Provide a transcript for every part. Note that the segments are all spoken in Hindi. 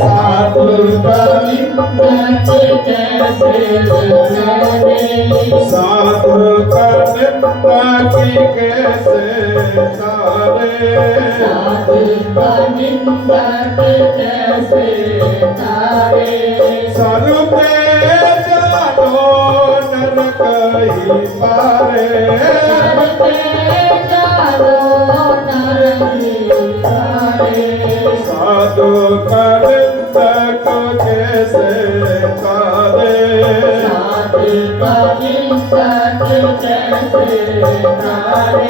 साधु का निंदक कैसे तारे, साधु का निंदक कैसे तारे, साधु का निंदक कैसे तारे, सर पे जानो नरक ही पारे, सर पे जानो नरक ही पारे, साधु का निंदक कैसे तारे, साधु का निंदक कैसे तारे।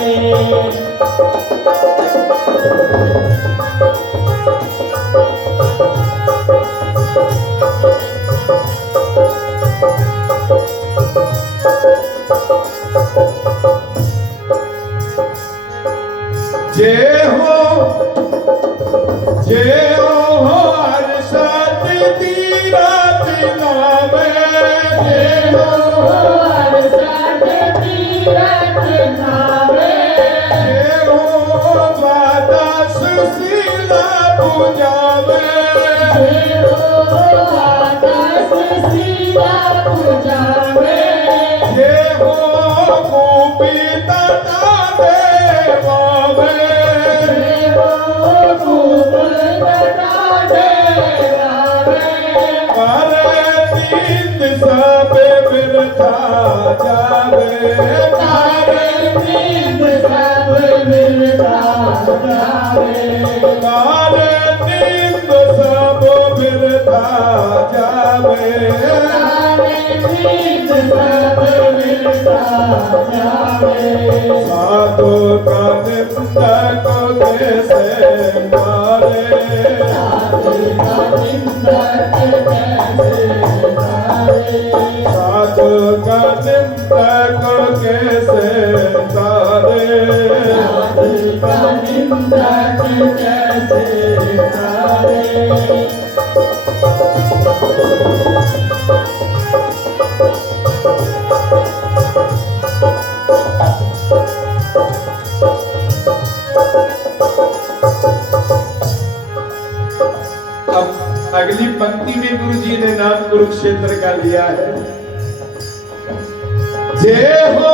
जय हो हर साथ तीरथ नामे, जय हो हर साथ तीरथ नामे, जय हो द्वादश शीला पूजावे, जय हो द्वादश शीला पूजावे, जय हो गोपी तथा देवावे, सब बिरथा जावे, तारे नींद सब बिरथा जावे, तारे नींद सब बिरथा जावे, तारे नींद सब बिरथा जावे, साधु का निंदक कैसे मारे, साधु का निंदक कैसे तारे, साधु का निंदक कैसे तारे, साधु का निंदक कैसे तारे। अगली पंक्ति में गुरु जी ने नाम कुरुक्षेत्र का लिया है। जय हो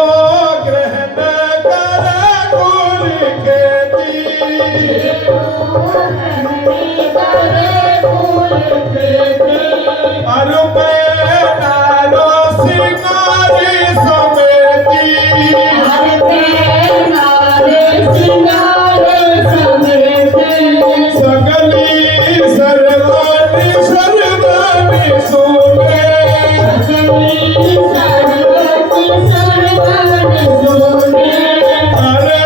ग्रहण कर कुल खेती, जय हो ग्रहण कर कुल खेती, अरुपे नारो सिंगारी समेती, अरुपे नारे सिंगारी समेती, सगली सर्वाणि सर्वाणि सोमे, सगली सर्वाणि सर्वाणि सोमे, अरे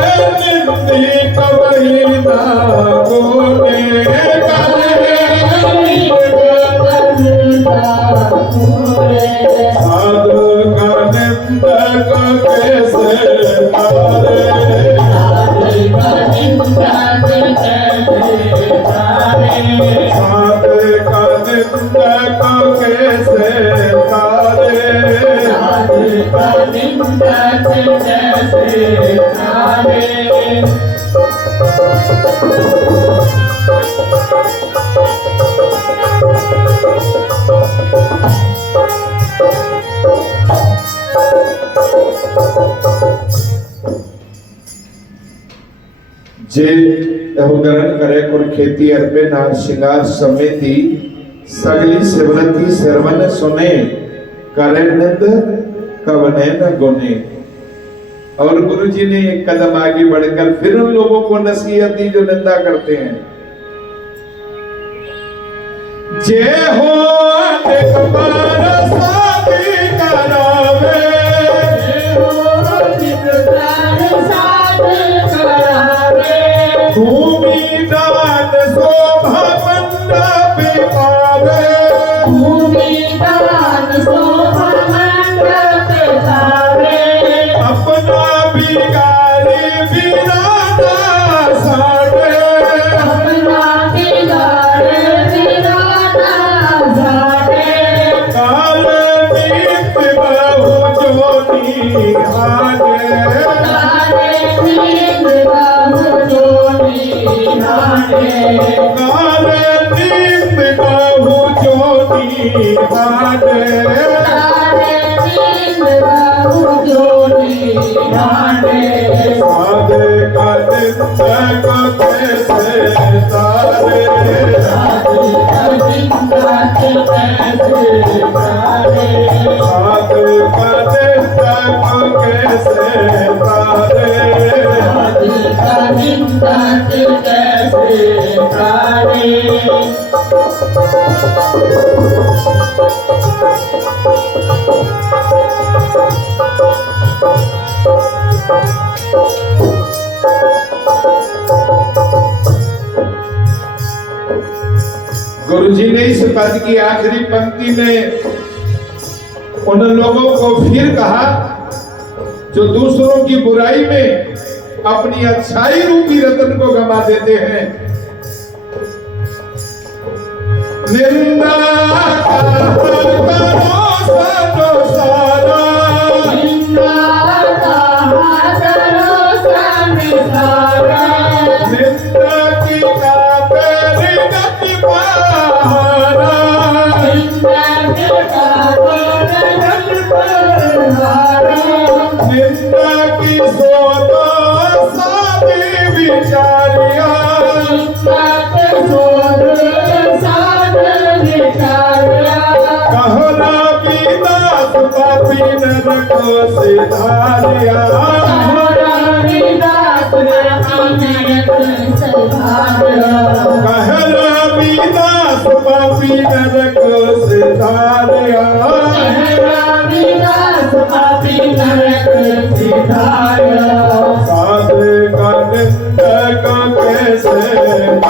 निंदी कवि ना बोले, अरे निंदी कवि ना बोले, साधु का निंदक कैसे तारे, साधु का निंदक कैसे तारे, साधु का निंदक कैसे तारे, साधु का निंदक कैसे तारे। जे अवगरण करे कुल खेती अर्पे नार श्रृंगार समेती, सगली शिवरती सर्वन सुने, करे निंद कवने न गुने। और गुरु जी ने एक कदम आगे बढ़कर फिर उन लोगों को नसीहत दी जो निंदा करते हैं। जय हो अनेक बार शादी करावे, जय हो अनेक बार शादी करावे, भूमि दान शोभा मंडप पावे, भूमि दान शोभा मंडप पावे, अपना बिगाड़ी बिराना साड़े, अपना बिगाड़ी बिराना साड़े, काल नीत बहु जोनी हाने, काल नीत बहु जोनी हाने, काल नीत हाने तारे नींद बाबू जोनी हाने साधे का निंदा को कैसे तारे साधु का निंदा के कैसे तारे साधे का निंदा को कैसे तारे साधु का निंदा के कैसे तारे गुरुजी ने इस पद की आखिरी पंक्ति में उन लोगों को फिर कहा जो दूसरों की बुराई में अपनी अच्छाई रूपी रतन को गवा देते हैं। निंदा करो सारो सारा निंदा करो सारा निंदा की काबेरी गति पहारा निंदा के निंदा की सोतो साधी विचारिया कहना विनाश पापी नरक सिधारिया कहना विनाश पापी नरक सिधारिया साधे का निंदक कैसे करे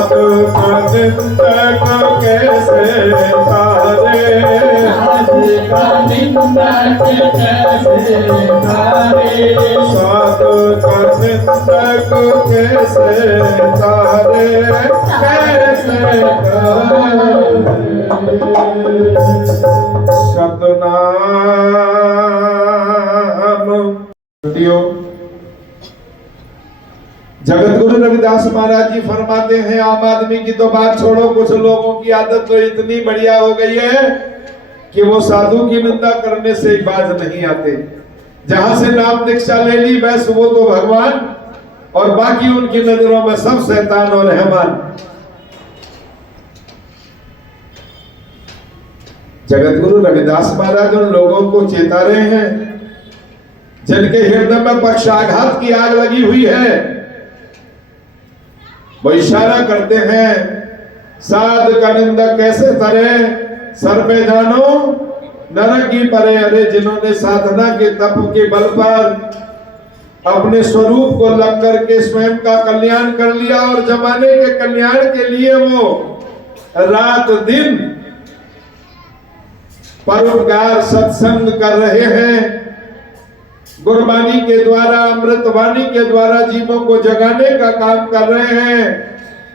साधु का निंदक कैसे तारे साधु का निंदक कैसे तारे कैसे सतनाम। जगत गुरु रविदास महाराज जी फरमाते हैं आम आदमी की तो बात छोड़ो, कुछ लोगों की आदत तो इतनी बढ़िया हो गई है कि वो साधु की निंदा करने से बाज नहीं आते। जहां से नाम दीक्षा ले ली बस वो तो भगवान और बाकी उनकी नजरों में सब शैतान और रहमान। जगत गुरु रविदास महाराज उन लोगों को चेता रहे हैं जिनके हृदय में पक्षाघात की आग लगी हुई है। वो इशारा करते हैं साध का निंदा कैसे तरे सर पे जानो नरक की परे। अरे जिन्होंने साधना के तप के बल पर अपने स्वरूप को लग करके स्वयं का कल्याण कर लिया और जमाने के कल्याण के लिए वो रात दिन परोपकार सत्संग कर रहे हैं, गुरबानी के द्वारा अमृतवाणी के द्वारा जीवों को जगाने का काम कर रहे हैं।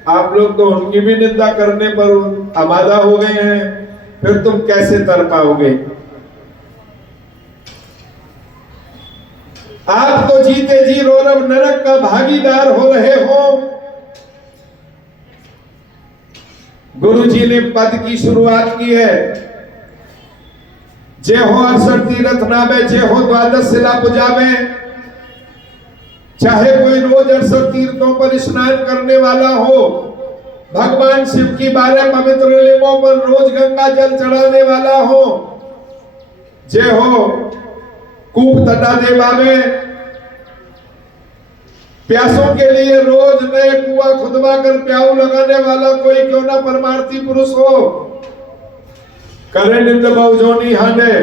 आप लोग तो उनकी भी निंदा करने पर आमादा हो गए हैं, फिर तुम कैसे तर पाओगे? आप तो जीते जी रौरव नरक का भागीदार हो रहे हो। गुरु जी ने पद की शुरुआत की है, जे हो 68 तीर्थ नावे, जे हो 12 शिला पुजावे। चाहे कोई रोज 68 तीर्थों पर स्नान करने वाला हो, भगवान शिव की 12 पवित्र लिंगों पर रोज गंगा जल चढ़ाने वाला हो, जे हो कूप तटा देवा में प्यासों के लिए रोज नए कुआं खुदवा कर प्याऊ लगाने वाला कोई क्यों ना परमार्थी पुरुष हो, करे निंदा बहुजोनी हाने।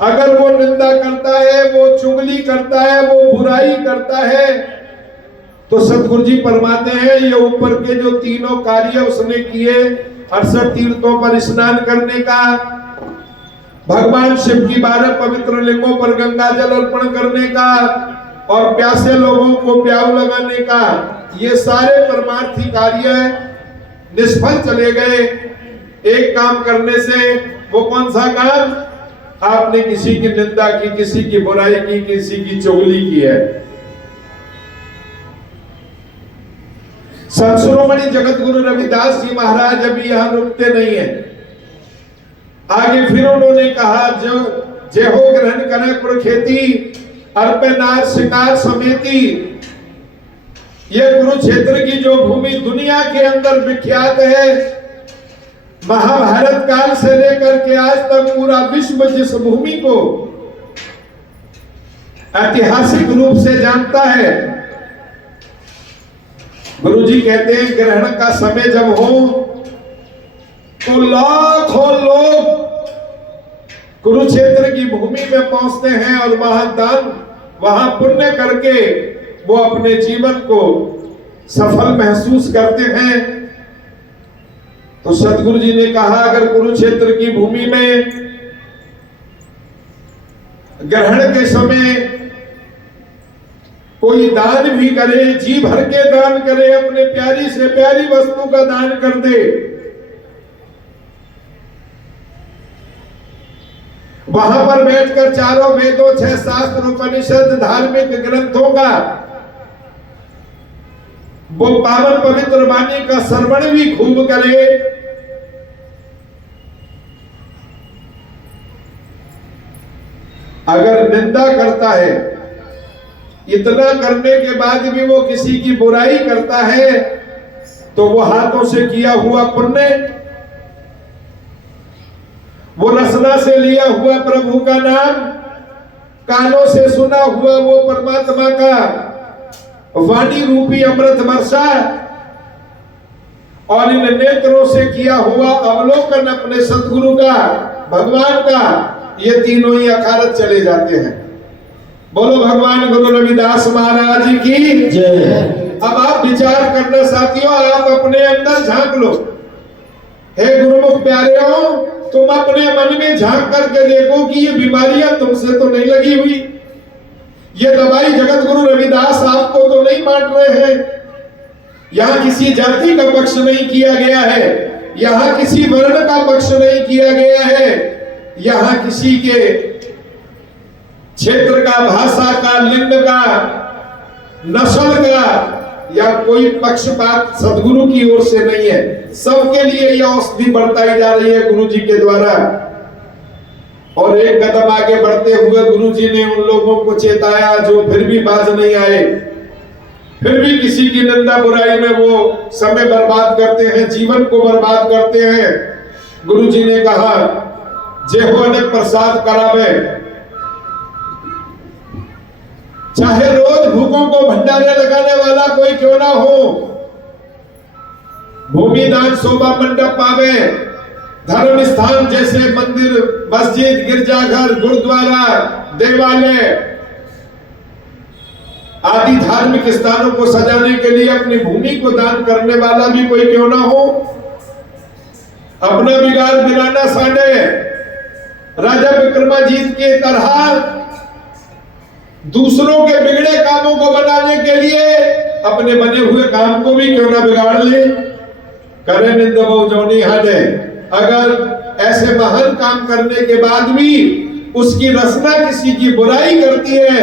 अगर वो निंदा करता है, वो चुगली करता है, वो बुराई करता है, तो सतगुरु जी फरमाते हैं ये ऊपर के जो तीनों कार्य उसने किए, 68 तीर्थों पर स्नान करने का, भगवान शिव की 12 पवित्र लिंगों पर गंगा जल अर्पण करने का और प्यासे लोगों को प्याऊ लगाने का, ये सारे परमार्थी कार्य निष्फल चले गए एक काम करने से। वो कौन सा काम? आपने किसी की निंदा की, किसी की बुराई की, किसी की चुगली की है। संत शिरोमणि जगत गुरु रविदास जी महाराज अभी यहाँ रुकते नहीं है। आगे फिर उन्होंने कहा, जो जय हो ग्रहण करे कुरुखेती अर्पे नार श्रृंगार समेती। ये कुरुक्षेत्र की जो भूमि दुनिया के अंदर विख्यात है, महाभारत काल से लेकर के आज तक पूरा विश्व जिस भूमि को ऐतिहासिक रूप से जानता है, गुरुजी कहते हैं ग्रहण का समय जब हो तो लाखों लोग कुरुक्षेत्र की भूमि में पहुंचते हैं और वहां पुण्य करके वो अपने जीवन को सफल महसूस करते हैं। तो सतगुरु जी ने कहा, अगर कुरुक्षेत्र की भूमि में ग्रहण के समय कोई दान भी करे, जी भर के दान करे, अपने प्यारी से प्यारी वस्तु का दान कर दे, वहां पर बैठकर चारों वेदों, 6 शास्त्र, उपनिषद, धार्मिक ग्रंथों का वो पावन पवित्र वाणी का श्रवण भी खूब करे, अगर निंदा करता है, इतना करने के बाद भी वो किसी की बुराई करता है, तो वो हाथों से किया हुआ पुण्य, वो रसना से लिया हुआ प्रभु का नाम, कानों से सुना हुआ वो परमात्मा का वाणी रूपी अमृत वर्षा, और इन नेत्रों से किया हुआ अवलोकन अपने सतगुरु का, भगवान का, ये तीनों ही अखारत चले जाते हैं। बोलो भगवान गुरु रविदास महाराज की जय। अब आप विचार करना साथियों, आप अपने अंदर झांक लो। हे गुरुमुख प्यारेओ, तुम अपने मन में झांक करके देखो कि ये बीमारियां तुमसे तो नहीं लगी हुई, ये दवाई जगत गुरु रविदास आपको तो नहीं बांट रहे हैं। यहाँ किसी जाति का पक्ष नहीं किया गया है, यहाँ किसी वर्ण का पक्ष नहीं किया गया है, यहाँ किसी के क्षेत्र का, भाषा का, लिंग का, नस्ल का या कोई पक्षपात सदगुरु की ओर से नहीं है। सबके लिए यह औषधि बरताई जा रही है गुरु जी के द्वारा। और एक कदम आगे बढ़ते हुए गुरु जी ने उन लोगों को चेताया जो फिर भी बाज नहीं आए, फिर भी किसी की निंदा बुराई में वो समय बर्बाद करते हैं, जीवन को बर्बाद करते हैं। गुरु जी ने कहा, जे हो अनेक प्रसाद करावे, चाहे रोज भूखों को भंडारे लगाने वाला कोई क्यों ना हो, भूमि दान शोभा मंडप पावे, धर्म स्थान जैसे मंदिर, मस्जिद, गिरजाघर, गुरुद्वारा, देवालय आदि धार्मिक स्थानों को सजाने के लिए अपनी भूमि को दान करने वाला भी कोई क्यों ना हो। अपना बिगाड़ बिराना साढ़े राजा विक्रमाजीत के तरह दूसरों के बिगड़े कामों को बनाने के लिए अपने बने हुए काम को भी क्यों ना बिगाड़ ले। करे निंदबो जौनी हाडे, अगर ऐसे महान काम करने के बाद भी उसकी रचना किसी की बुराई करती है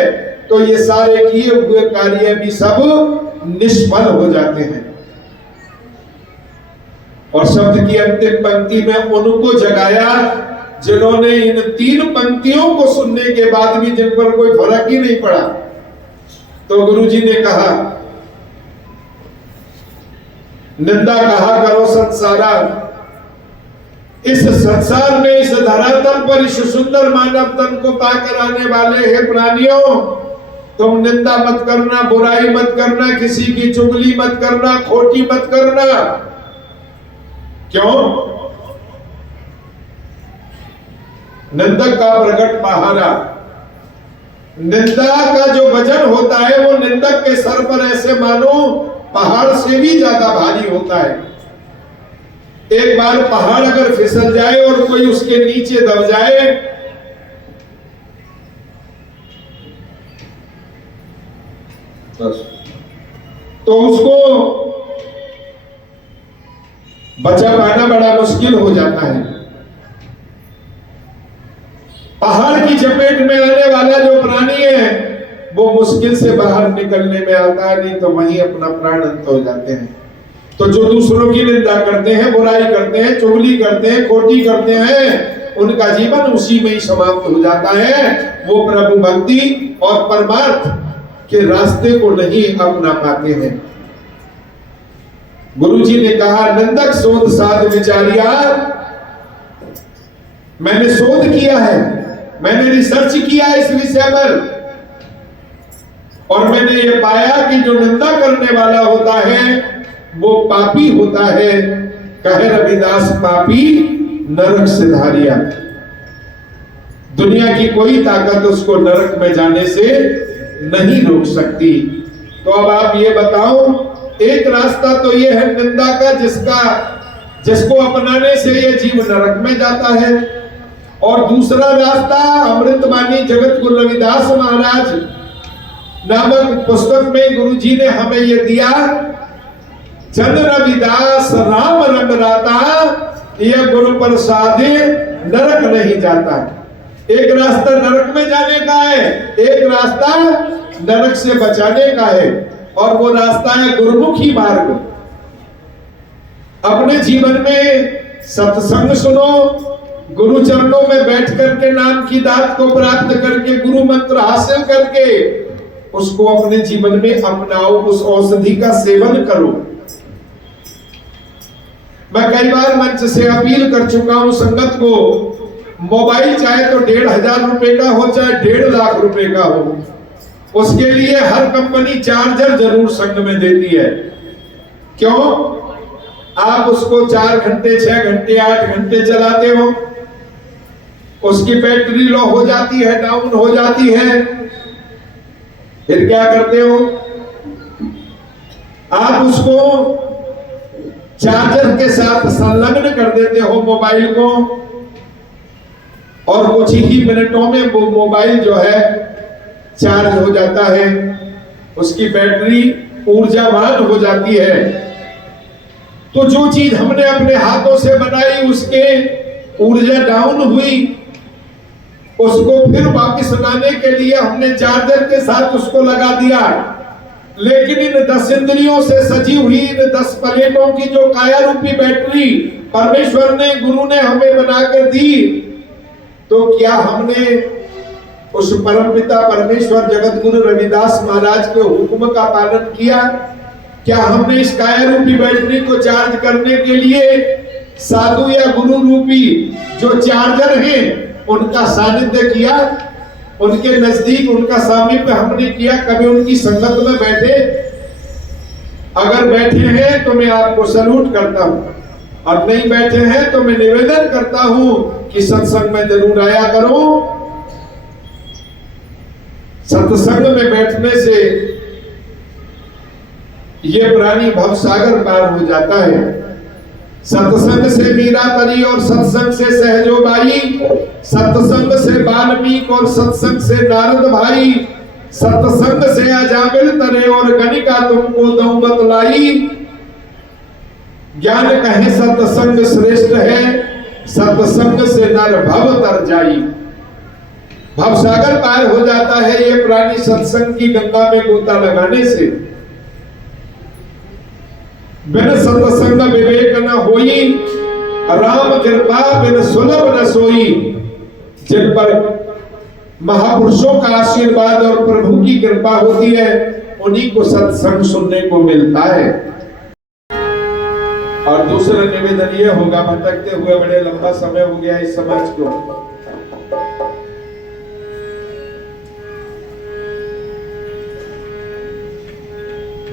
तो ये सारे किए हुए कार्य भी सब निष्फल हो जाते हैं। और शब्द की अंतिम पंक्ति में उनको जगाया जिन्होंने इन 3 पंक्तियों को सुनने के बाद भी जिन पर कोई फर्क ही नहीं पड़ा। तो गुरुजी ने कहा, निंदा कहा करो संसारा, इस संसार में, इस धरातल पर, इस सुंदर मानव तन को पाकर आने वाले हैं प्राणियों, तुम निंदा मत करना, बुराई मत करना, किसी की चुगली मत करना, खोटी मत करना। क्यों? निंदक का प्रकट पहाड़ा, निंदा का जो वजन होता है वो निंदक के सर पर ऐसे मानो पहाड़ से भी ज्यादा भारी होता है। एक बार पहाड़ अगर फिसल जाए और कोई उसके नीचे दब जाए तो उसको बचा पाना बड़ा मुश्किल हो जाता है। पहाड़ की चपेट में आने वाला जो प्राणी है वो मुश्किल से बाहर निकलने में आता है, नहीं तो वहीं अपना प्राण अंत हो जाते हैं। तो जो दूसरों की निंदा करते हैं, बुराई करते हैं, चुगली करते हैं, खोटी करते हैं, उनका जीवन उसी में ही समाप्त हो जाता है। वो प्रभु भक्ति और परमार्थ के रास्ते को नहीं अपना पाते हैं। गुरुजी ने कहा, निंदक शोध साध विचारिया, मैंने शोध किया है, मैंने रिसर्च किया इस विषय पर, और मैंने ये पाया कि जो निंदा करने वाला होता है वो पापी होता है। कहे रविदास, पापी नरक सिधारिया। दुनिया की कोई ताकत उसको नरक में जाने से नहीं रोक सकती। तो अब आप ये बताओ, एक रास्ता तो ये है निंदा का, जिसको अपनाने से ये जीव नरक में जाता है, और दूसरा रास्ता अमृतवाणी जगत गुरु रविदास महाराज नामक पुस्तक में गुरुजी ने हमें ये दिया, चंद रविदास राम रंग राता, यह गुरु प्रसादे नरक नहीं जाता। एक रास्ता नरक में जाने का है, एक रास्ता नरक से बचाने का है, और वो रास्ता है गुरुमुखी मार्ग। अपने जीवन में सत्संग सुनो, गुरु चरणों में बैठ करके नाम की दात को प्राप्त करके, गुरु मंत्र हासिल करके उसको अपने जीवन में अपनाओ, उस औषधि का सेवन करो। मैं कई बार मंच से अपील कर चुका हूं संगत को, मोबाइल चाहे तो 1500 रुपए का हो, चाहे 1.5 लाख रुपए का हो, उसके लिए हर कंपनी चार्जर जरूर संग में देती है। क्यों? आप उसको 4 घंटे, 6 घंटे, 8 घंटे चलाते हो, उसकी बैटरी लो हो जाती है, डाउन हो जाती है, फिर क्या करते हो? आप उसको चार्जर के साथ संलग्न कर देते हो मोबाइल को, और कुछ ही मिनटों में वो मोबाइल जो है चार्ज हो जाता है, उसकी बैटरी ऊर्जावान हो जाती है। तो जो चीज हमने अपने हाथों से बनाई, उसके ऊर्जा डाउन हुई, उसको फिर वापस लाने के लिए हमने चार्जर के साथ उसको लगा दिया। लेकिन इन 10 इंद्रियों से सजी हुई इन 10 प्लेटों की जो काया रूपी बैटरी परमेश्वर ने, गुरु ने हमें बनाकर दी, तो क्या हमने उस परमपिता परमेश्वर जगत गुरु रविदास महाराज के हुक्म का पालन किया? क्या हमने इस काया रूपी बैटरी को चार्ज करने के लिए साधु या गुरु रूपी जो चार्जर हैं उनका सानिध्य किया, उनके नजदीक उनका सामीप्य हमने किया? कभी उनकी संगत में बैठे? अगर बैठे हैं तो मैं आपको सैल्यूट करता हूं, और नहीं बैठे हैं तो मैं निवेदन करता हूं कि सत्संग में जरूर आया करो। सत्संग में बैठने से ये प्राणी भवसागर पार हो जाता है। सत्संग से मीरा तरी और सत्संग से सहजो बाई, सत्संग से वाल्मीकि और सत्संग से नारद भाई, सत्संग से अजामिल तरे और गणिका तुमको दऊं बतलाई। ज्ञान कहे सत्संग श्रेष्ठ है, सत्संग से नर भव तर जाई। भवसागर पार हो जाता है ये प्राणी सत्संग की गंगा में गोता लगाने से। बिन सत्संग विवेक न होई, राम कृपा बिन सुलभ न सोई। जिन पर महापुरुषों का आशीर्वाद और प्रभु की कृपा होती है, उन्हीं को सत्संग सुनने को मिलता है। और दूसरा निवेदन ये होगा, भटकते हुए बड़े लंबा समय हो गया इस समाज को,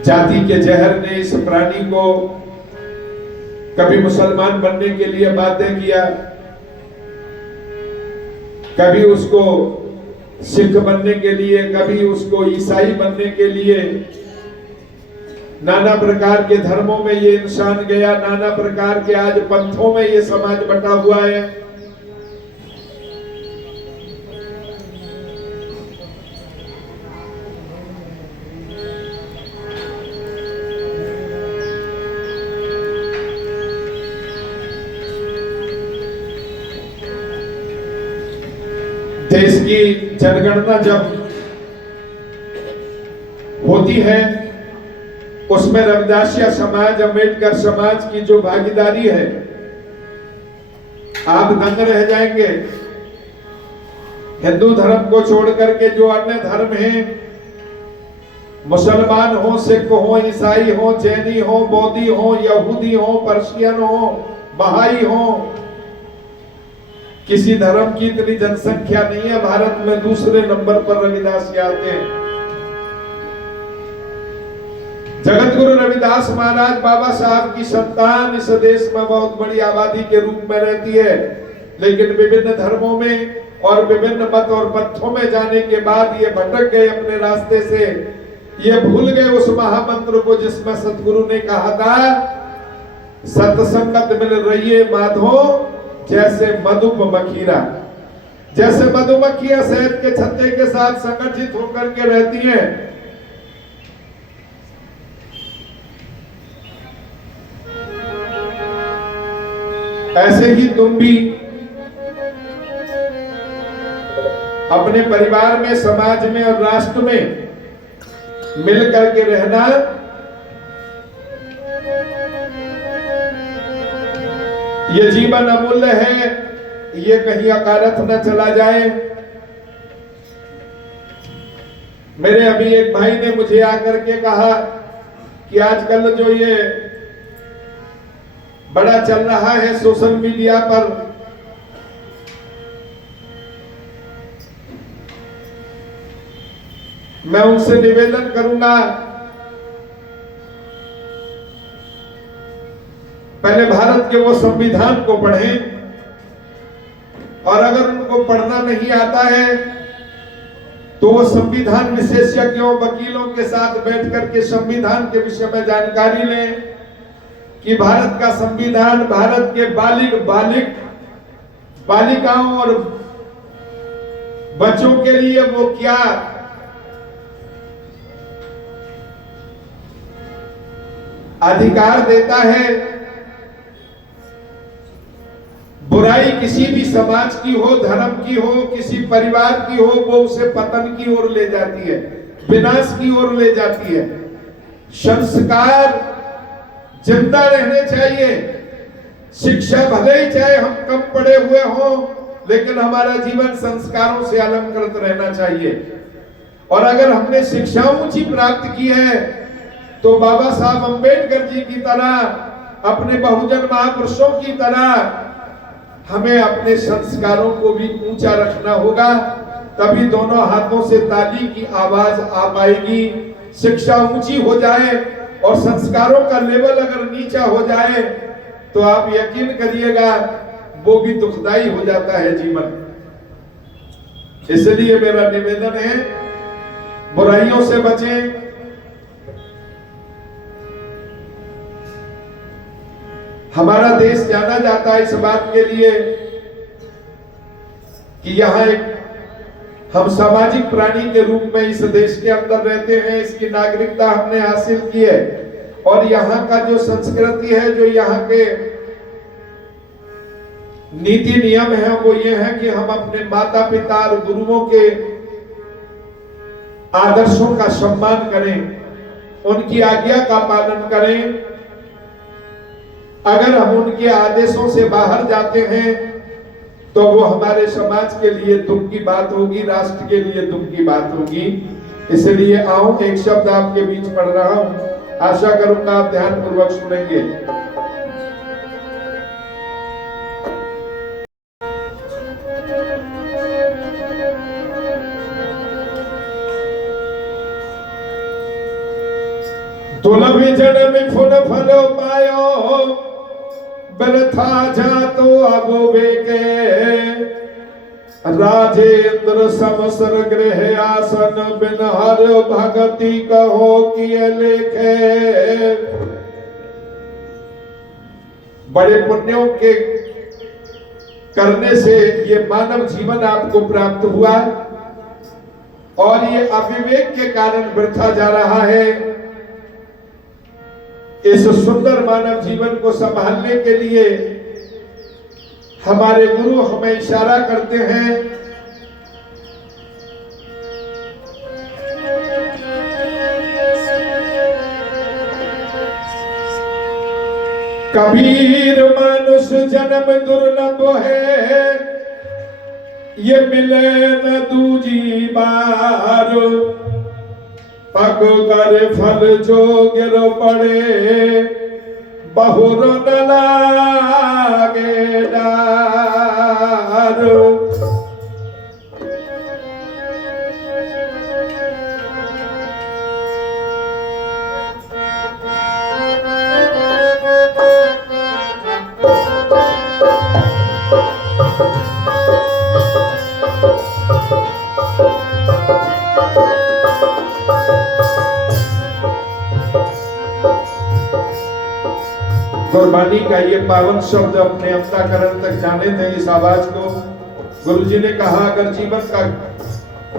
जाति के जहर ने इस प्राणी को कभी मुसलमान बनने के लिए बाध्य किया, कभी उसको सिख बनने के लिए, कभी उसको ईसाई बनने के लिए। नाना प्रकार के धर्मों में ये इंसान गया, नाना प्रकार के आज पंथों में ये समाज बटा हुआ है। देश की जनगणना जब होती है उसमें रविदासिया समाज, अम्बेडकर समाज की जो भागीदारी है, आप दंग रह जाएंगे। हिंदू धर्म को छोड़ करके जो अन्य धर्म हैं, मुसलमान हो, सिख हो, ईसाई हो, जैनी हो, बौद्धी हो, यहूदी हो, पर्शियन हो, बहाई हो, किसी धर्म की इतनी जनसंख्या नहीं है भारत में, दूसरे नंबर पर रविदास आते हैं। जगत गुरु रविदास महाराज बाबा साहब की संतान इस देश में बहुत बड़ी आबादी के रूप में रहती है, लेकिन विभिन्न धर्मों में और विभिन्न मत और पंथों में जाने के बाद ये भटक गए अपने रास्ते से। ये भूल गए उस महामंत्र को जिसमें सतगुरु ने कहा था, सत्संगत मिल रही है माधो जैसे मधुप मखीरा। जैसे मधुमक्खियां शहद के छत्ते के साथ संगठित होकर के रहती हैं, ऐसे ही तुम भी अपने परिवार में, समाज में और राष्ट्र में मिल करके रहना। ये जीवन अमूल्य है, ये कहीं अकारथ न चला जाए। मेरे अभी एक भाई ने मुझे आकर के कहा कि आजकल जो ये बड़ा चल रहा है सोशल मीडिया पर, मैं उनसे निवेदन करूंगा, पहले भारत के वो संविधान को पढ़ें, और अगर उनको पढ़ना नहीं आता है तो वो संविधान विशेषज्ञों, वकीलों के साथ बैठ करके संविधान के विषय में जानकारी लें कि भारत का संविधान भारत के बालिकाओं और बच्चों के लिए वो क्या अधिकार देता है। बुराई किसी भी समाज की हो, धर्म की हो, किसी परिवार की हो, वो उसे पतन की ओर ले जाती है, विनाश की ओर ले जाती है। संस्कार जिंदा रहने चाहिए। शिक्षा भले ही चाहे हम कम पढ़े हुए हों, लेकिन हमारा जीवन संस्कारों से अलंकृत रहना चाहिए। और अगर हमने शिक्षा ऊंची प्राप्त की है तो बाबा साहब अम्बेडकर जी की तरह, अपने बहुजन महापुरुषों की तरह हमें अपने संस्कारों को भी ऊंचा रखना होगा, तभी दोनों हाथों से ताली की आवाज आ पाएगी। शिक्षा ऊंची हो जाए और संस्कारों का लेवल अगर नीचा हो जाए तो आप यकीन करिएगा वो भी दुखदाई हो जाता है जीवन। इसलिए मेरा निवेदन है, बुराइयों से बचें। हमारा देश जाना जाता है इस बात के लिए कि यहाँ एक हम सामाजिक प्राणी के रूप में इस देश के अंदर रहते हैं, इसकी नागरिकता हमने हासिल की है। और यहाँ का जो संस्कृति है, जो यहाँ के नीति नियम है, वो ये है कि हम अपने माता पिता और गुरुओं के आदर्शों का सम्मान करें, उनकी आज्ञा का पालन करें। अगर हम उनके आदेशों से बाहर जाते हैं तो वो हमारे समाज के लिए दुख की बात होगी, राष्ट्र के लिए दुख की बात होगी। इसलिए आओ एक शब्द आपके बीच पढ़ रहा हूं, आशा करूंगा आप ध्यान पूर्वक सुनेंगे। दुर्लभ जन्म फुल फलो पायो, बरथा जातो आगोबे के। राजेंद्र समसर गृह आसन, बिन हर भगति कहो किए लेखे। बड़े पुण्यों के करने से ये मानव जीवन आपको प्राप्त हुआ, और ये अविवेक के कारण वृथा जा रहा है। इस सुंदर मानव जीवन को संभालने के लिए हमारे गुरु हमें इशारा करते हैं। कबीर मनुष्य जन्म दुर्लभ है, ये मिले न दूजी बार। पग कर फल जो गिर पड़े, बहुर न लागे डार। गुरबानी का ये पावन शब्द अपने अंतःकरण तक जाने दें इस आवाज को। गुरुजी ने कहा अगर जीवन का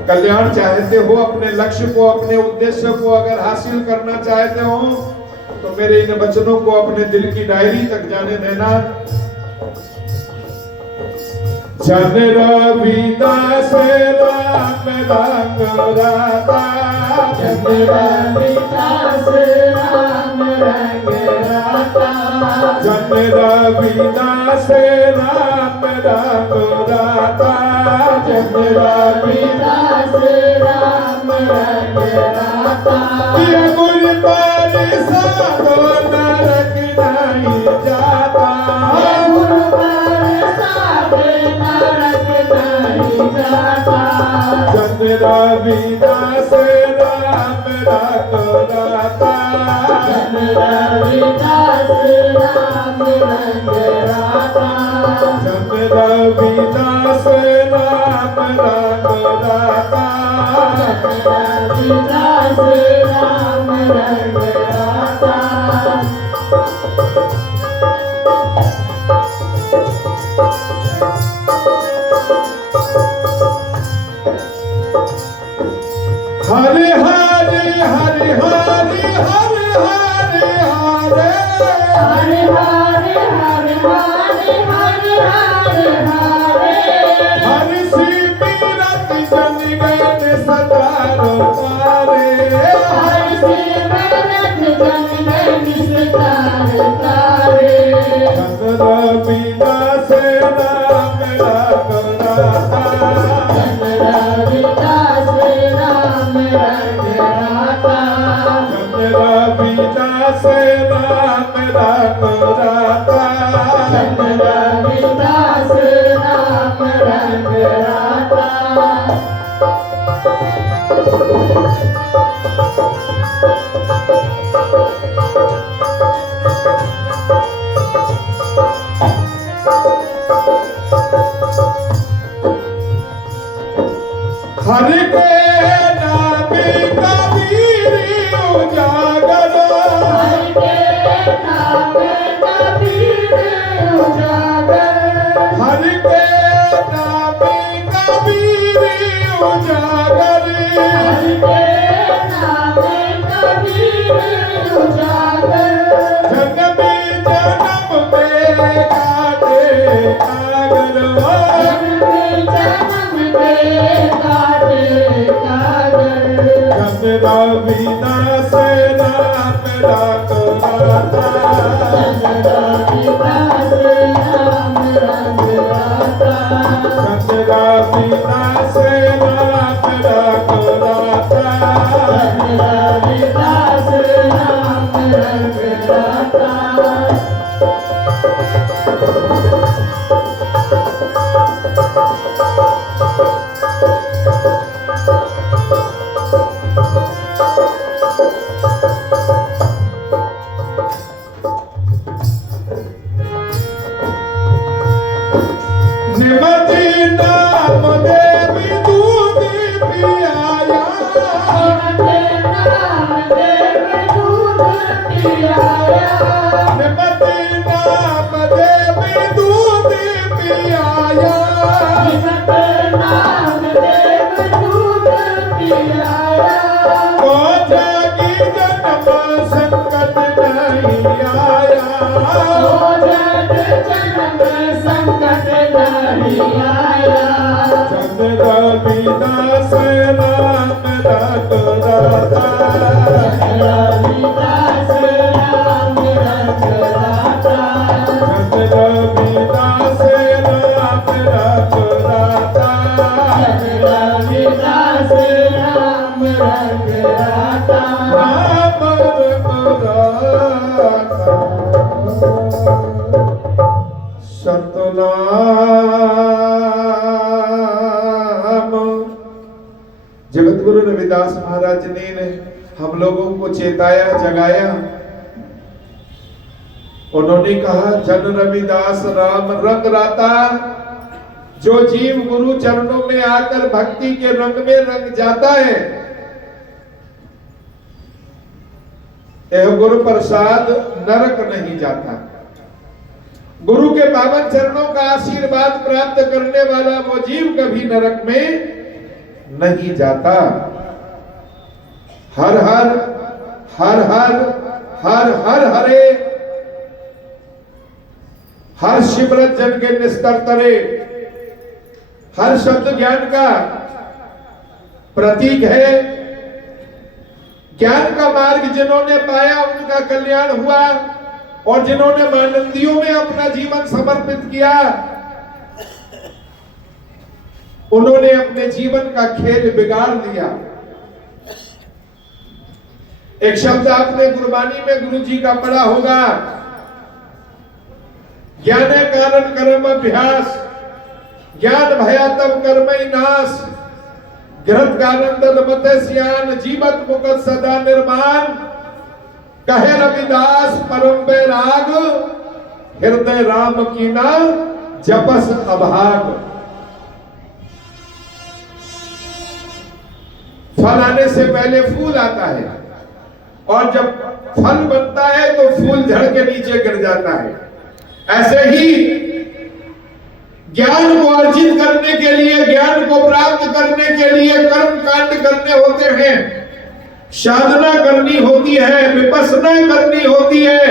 कल्याण चाहते हो, अपने लक्ष्य को, अपने उद्देश्य को अगर हासिल करना चाहते हो, तो मेरे इन वचनों को अपने दिल की डायरी तक जाने देना। जन रविदास राम रंग राता, जन रविदास राम रंग राता, जन रविदास राम रंग राता, जन रविदास राम रंग राता। ये गुरबानी साधो नरक नहीं जाता, जन रविदास राम रंग राता, जन रविदास राम रंग राता, जन रविदास राम रंग राता। जन रविदास राम रंग राता। हरे हरे हरे हरे हरे हरे हरे, हरे हरे हरे हरे हरे हरे हरे, हरि सिमरत जन गण सदा तारे, हरि सिमरत जन गण सदा तारे। जन रविदास राम रंग राता, जन रविदास राम रंग राता, जन रविदास राम रंग राता। जन रविदास राम रंग राता। हरि के नामे कबीर उजागर, हरि के नाम कबीर उजागर, हरि के नामे कबीर उजागर। हरि के नाम कबीर उजागर, जन्म जन्म में काटे कागरवा, जन्म के काटे कागर। जन रविदास राम रंग राता, जन रविदास राम रंग राता, जन रविदास राम रंग राता। जन रविदास राम रंग राता। निमति नाम देवी दूध पियाया, नाम देव दूध पियाया, निमति नाम देवी दूध पियाया। नाम देव दूध पियाया, को जागी जन्म संकट नहीं आया, हो जग जन्म संकट नहीं आया। जन रविदास राम रंग राता, रविदास राम रंग राता, नाम सतनाम। जगत गुरु रविदास महाराज ने हम लोगों को चेताया, जगाया। उन्होंने कहा, जन रविदास राम रंग राता। जो जीव गुरु चरणों में आकर भक्ति के रंग में रंग जाता है, यह गुरु प्रसाद नरक नहीं जाता। गुरु के पावन चरणों का आशीर्वाद प्राप्त करने वाला वो जीव कभी नरक में नहीं जाता। हर हर हर हर हर हर हरे, हर शिवरत जन के निस्तर तरे। हर शब्द ज्ञान का प्रतीक है। ज्ञान का मार्ग जिन्होंने पाया उनका कल्याण हुआ, और जिन्होंने मानंदियों में अपना जीवन समर्पित किया उन्होंने अपने जीवन का खेल बिगाड़ दिया। एक शब्द आपने गुरबानी में गुरु जी का पढ़ा होगा, ज्ञान कारण कर्म अभ्यास, ज्ञान भया तब कर्म नाश, ग्रंथ गानंद मत सियान, जीवत मुकत सदा निर्माण। कहे रविदास परम बैराग, हृदय राम की ना जपस अभाग। फल आने से पहले फूल आता है, और जब फल बनता है तो फूल झड़ के नीचे गिर जाता है। ऐसे ही ज्ञान को अर्जित करने के लिए, ज्ञान को प्राप्त करने के लिए कर्म कांड करने होते हैं, साधना करनी होती है, विपස්සना करनी होती है।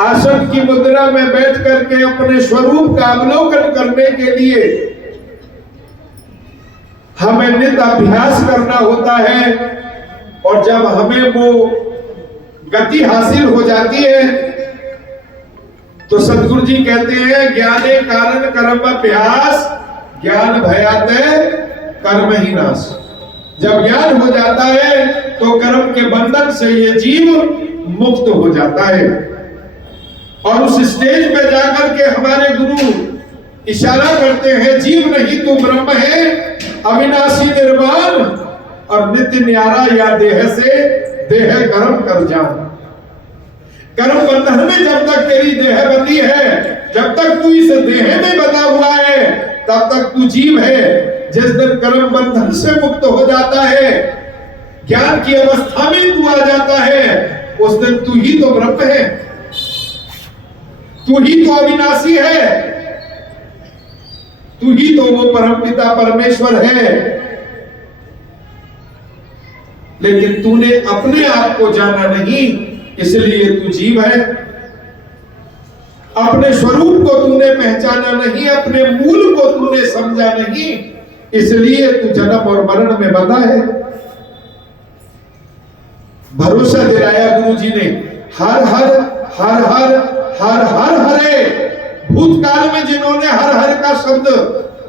आसन की मुद्रा में बैठ करके अपने स्वरूप का अवलोकन करने के लिए हमें नित अभ्यास करना होता है। और जब हमें वो गति हासिल हो जाती है तो सतगुरु जी कहते हैं, ज्ञाने कारण कर्म अभ्यास, ज्ञान भयात कर्म ही नाश। जब ज्ञान हो जाता है तो कर्म के बंधन से ये जीव मुक्त हो जाता है। और उस स्टेज पे जाकर के हमारे गुरु इशारा करते हैं, जीव नहीं तू ब्रह्म है, अविनाशी निर्वाण और नित्य न्यारा, या देह से देह कर्म कर जान। कर्म बंधन में जब तक तेरी देह बंधी है, जब तक तू इस देह में बंधा हुआ है, तब तक तू जीव है। जिस दिन कर्म बंधन से मुक्त हो जाता है, ज्ञान की अवस्था में तू आ जाता है, उस दिन तू ही तो ब्रह्म है, तू ही तो अविनाशी है, तू ही तो वो परमपिता परमेश्वर है। लेकिन तूने अपने आप को जाना नहीं, इसलिए तू जीव है। अपने स्वरूप को तूने पहचाना नहीं, अपने मूल को तूने समझा नहीं, इसलिए तू जन्म और मरण में बंधा है। भरोसा दिलाया गुरु जी ने, हर हर हर हर हर हर हरे। भूतकाल में जिन्होंने हर हर का शब्द,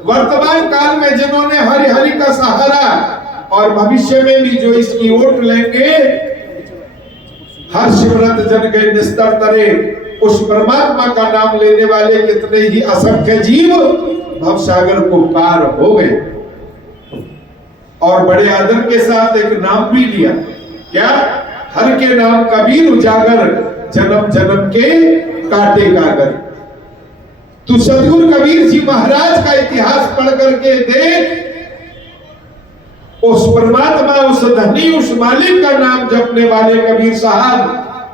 वर्तमान काल में जिन्होंने हरि हरि का सहारा, और भविष्य में भी जो इसकी ओट लेंगे, हर शिवरत जन के निस्तर तरे। उस परमात्मा का नाम लेने वाले कितने ही असंख्य जीव भवसागर को पार हो गए। और बड़े आदर के साथ एक नाम भी लिया, क्या? हर के नाम कबीर उजागर, जन्म जन्म के काटे कागर। तू सदगुरु कबीर जी महाराज का इतिहास पढ़ करके देख, उस परमात्मा, उस धनी, उस मालिक का नाम जपने वाले कबीर साहब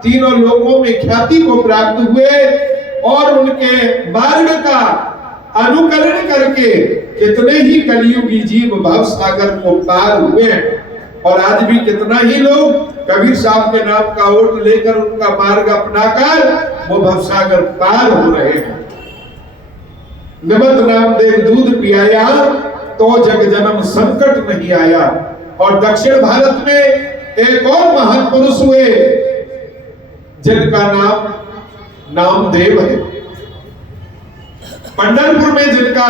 तीनों लोकों में ख्याति को प्राप्त हुए, और उनके मार्ग का अनुकरण करके कितने ही कलियुगी जीव भव सागर को पार हुए। और आज भी कितना ही लोग कबीर साहब के नाम का ओट लेकर, उनका मार्ग अपनाकर वो भव सागर पार हो रहे हैं। निमत नामदेव दूध पियाया तो जग जन्म संकट नहीं आया। और दक्षिण भारत में एक और महान पुरुष हुए जिनका नाम नामदेव है। पंढरपुर में जिनका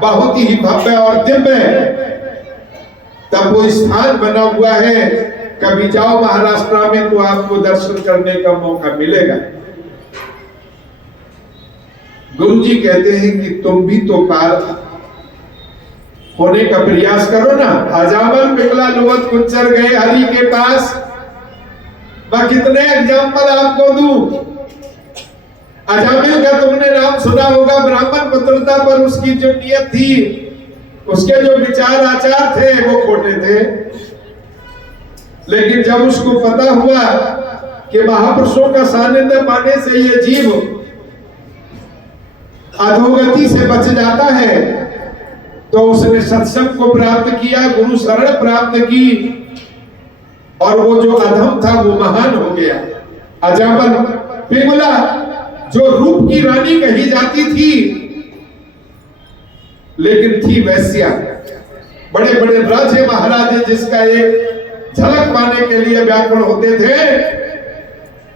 बहुत ही भव्य और दिव्य तब वो स्थान बना हुआ है, कभी जाओ महाराष्ट्र में तो आपको दर्शन करने का मौका मिलेगा। गुरु जी कहते हैं कि तुम भी तो पार होने का प्रयास करो ना। अजामल पिघला लुवत कुंचर गए हरि के पास। मैं कितने एग्जाम्पल आपको दूं। अजामिल का तुमने नाम सुना होगा, ब्राह्मण पुत्रता पर उसकी जो नियत थी, उसके जो विचार आचार थे वो खोटे थे। लेकिन जब उसको पता हुआ कि महापुरुषों का सानिध्य पाने से ये जीव अधोगति से बच जाता है, तो उसने सत्संग को प्राप्त किया, गुरु शरण प्राप्त की, और वो जो अधम था वो महान हो गया। अजामल पिघला जो रूप की रानी कही जाती थी, लेकिन थी वैश्या। बड़े बड़े राजे महाराजे जिसका एक झलक पाने के लिए व्याकुल होते थे,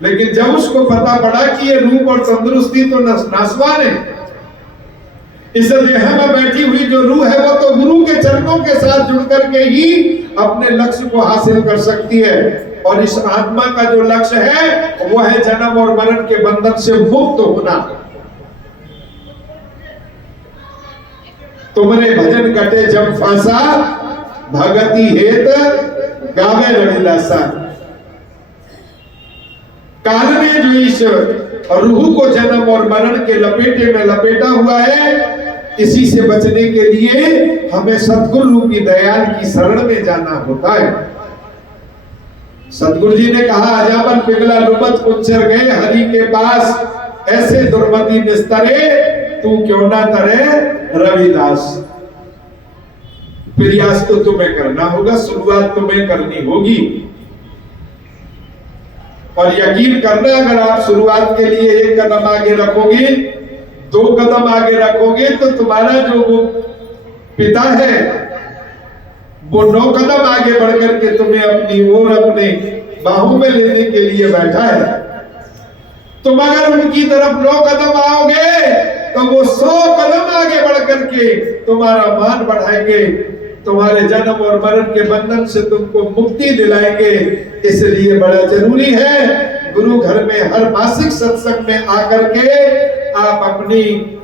लेकिन जब उसको पता पड़ा कि ये रूप और तंदुरुस्ती तो नासवान है, इस देह में बैठी हुई जो रूह है वो तो गुरु के चरणों के साथ जुड़ करके ही अपने लक्ष्य को हासिल कर सकती है। और इस आत्मा का जो लक्ष्य है वो है जन्म और मरण के बंधन से मुक्त होना। तुमरे भजन कटे जब फांसा, भगति हेत गावे रविदासा। काल ने जो इस रूह को जन्म और मरण के लपेटे में लपेटा हुआ है, इसी से बचने के लिए हमें सतगुरु रूपी दयाल की शरण में जाना होता है। सतगुरु जी ने कहा, अजामल पिघला लुमत कुंचर गए हरि के पास, ऐसे दुर्मति निस्तरे तू क्यों ना तरे रविदास। प्रयास तो तुम्हें करना होगा, शुरुआत तुम्हें करनी होगी, और यकीन करना अगर आप शुरुआत के लिए एक कदम आगे रखोगे, 2 कदम आगे रखोगे, तो तुम्हारा जो वो पिता है वो 9 कदम आगे बढ़कर के तुम्हें अपनी ओर अपने बाहों में लेने के लिए बैठा है। तुम अगर उनकी तरफ 9 कदम आओगे तो वो 100 कदम आगे बढ़कर के तुम्हारा मान बढ़ाएंगे, तुम्हारे जन्म और मरण के बंधन से तुमको मुक्ति दिलाएंगे। इसलिए बड़ा जरूरी है गुरु घर में हर मासिक सत्संग में आकर के आप अपनी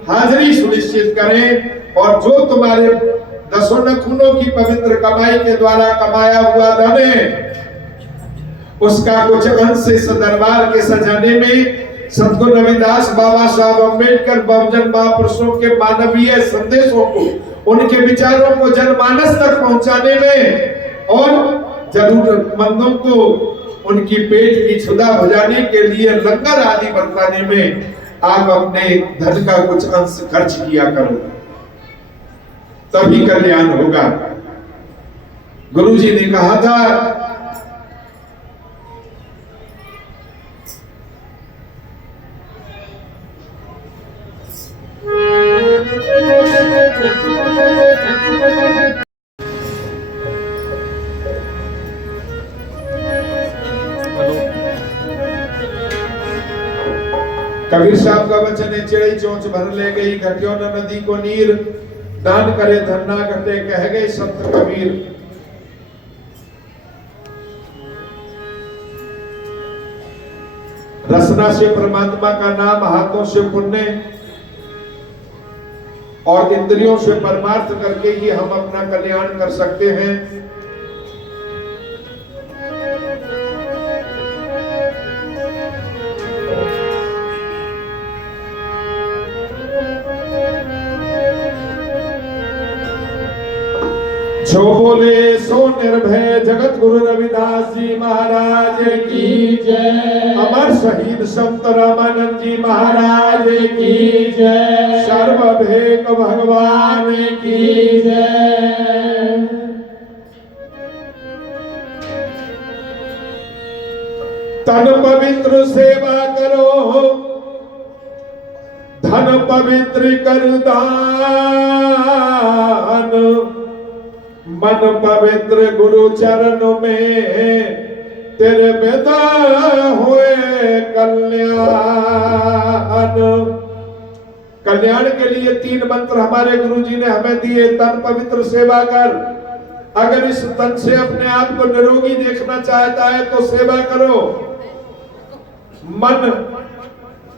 हाजिरी सुनिश्चित करें, और जो तुम्हारे दसों नखूनों की पवित्र कमाई के द्वारा कमाया हुआ धन है, उसका कुछ अंश इस दरबार के सजाने में, सद्गुरु रविदास बाबा साहब अम्बेडकर बहुजन महापुरुषों के मानवीय संदेशों को, उनके विचारों को जनमानस तक पहुंचाने में, और जरूरतमंदों को उनकी पेट की क्षुधा बुझाने के लिए लंगर आदि बरताने में आप अपने धन का कुछ अंश खर्च किया करो, तभी कल्याण होगा। गुरु जी ने कहा था, कबीर साहब का वचन है, चिड़ई चोंच भर ले गई, घटियो न नदी को नीर, दान करे धन ना घटे, कह गए संत कबीर। रसना से परमात्मा का नाम, हाथों से पुण्य और इंद्रियों से परमार्थ करके ही हम अपना कल्याण कर सकते हैं। जो बोले सो निर्भय जगत गुरु रविदास जी महाराज की जय। अमर शहीद संत रामानंद जी महाराज की जय। सर्वभेक भगवान की जय। तन पवित्र सेवा करो, धन पवित्र कर दान, मन पवित्र गुरु चरण में तेरे बेदा हुए कल्याण। कल्याण के लिए 3 मंत्र हमारे गुरु जी ने हमें दिए। तन पवित्र सेवा कर, अगर इस तन से अपने आप को निरोगी देखना चाहता है तो सेवा करो। मन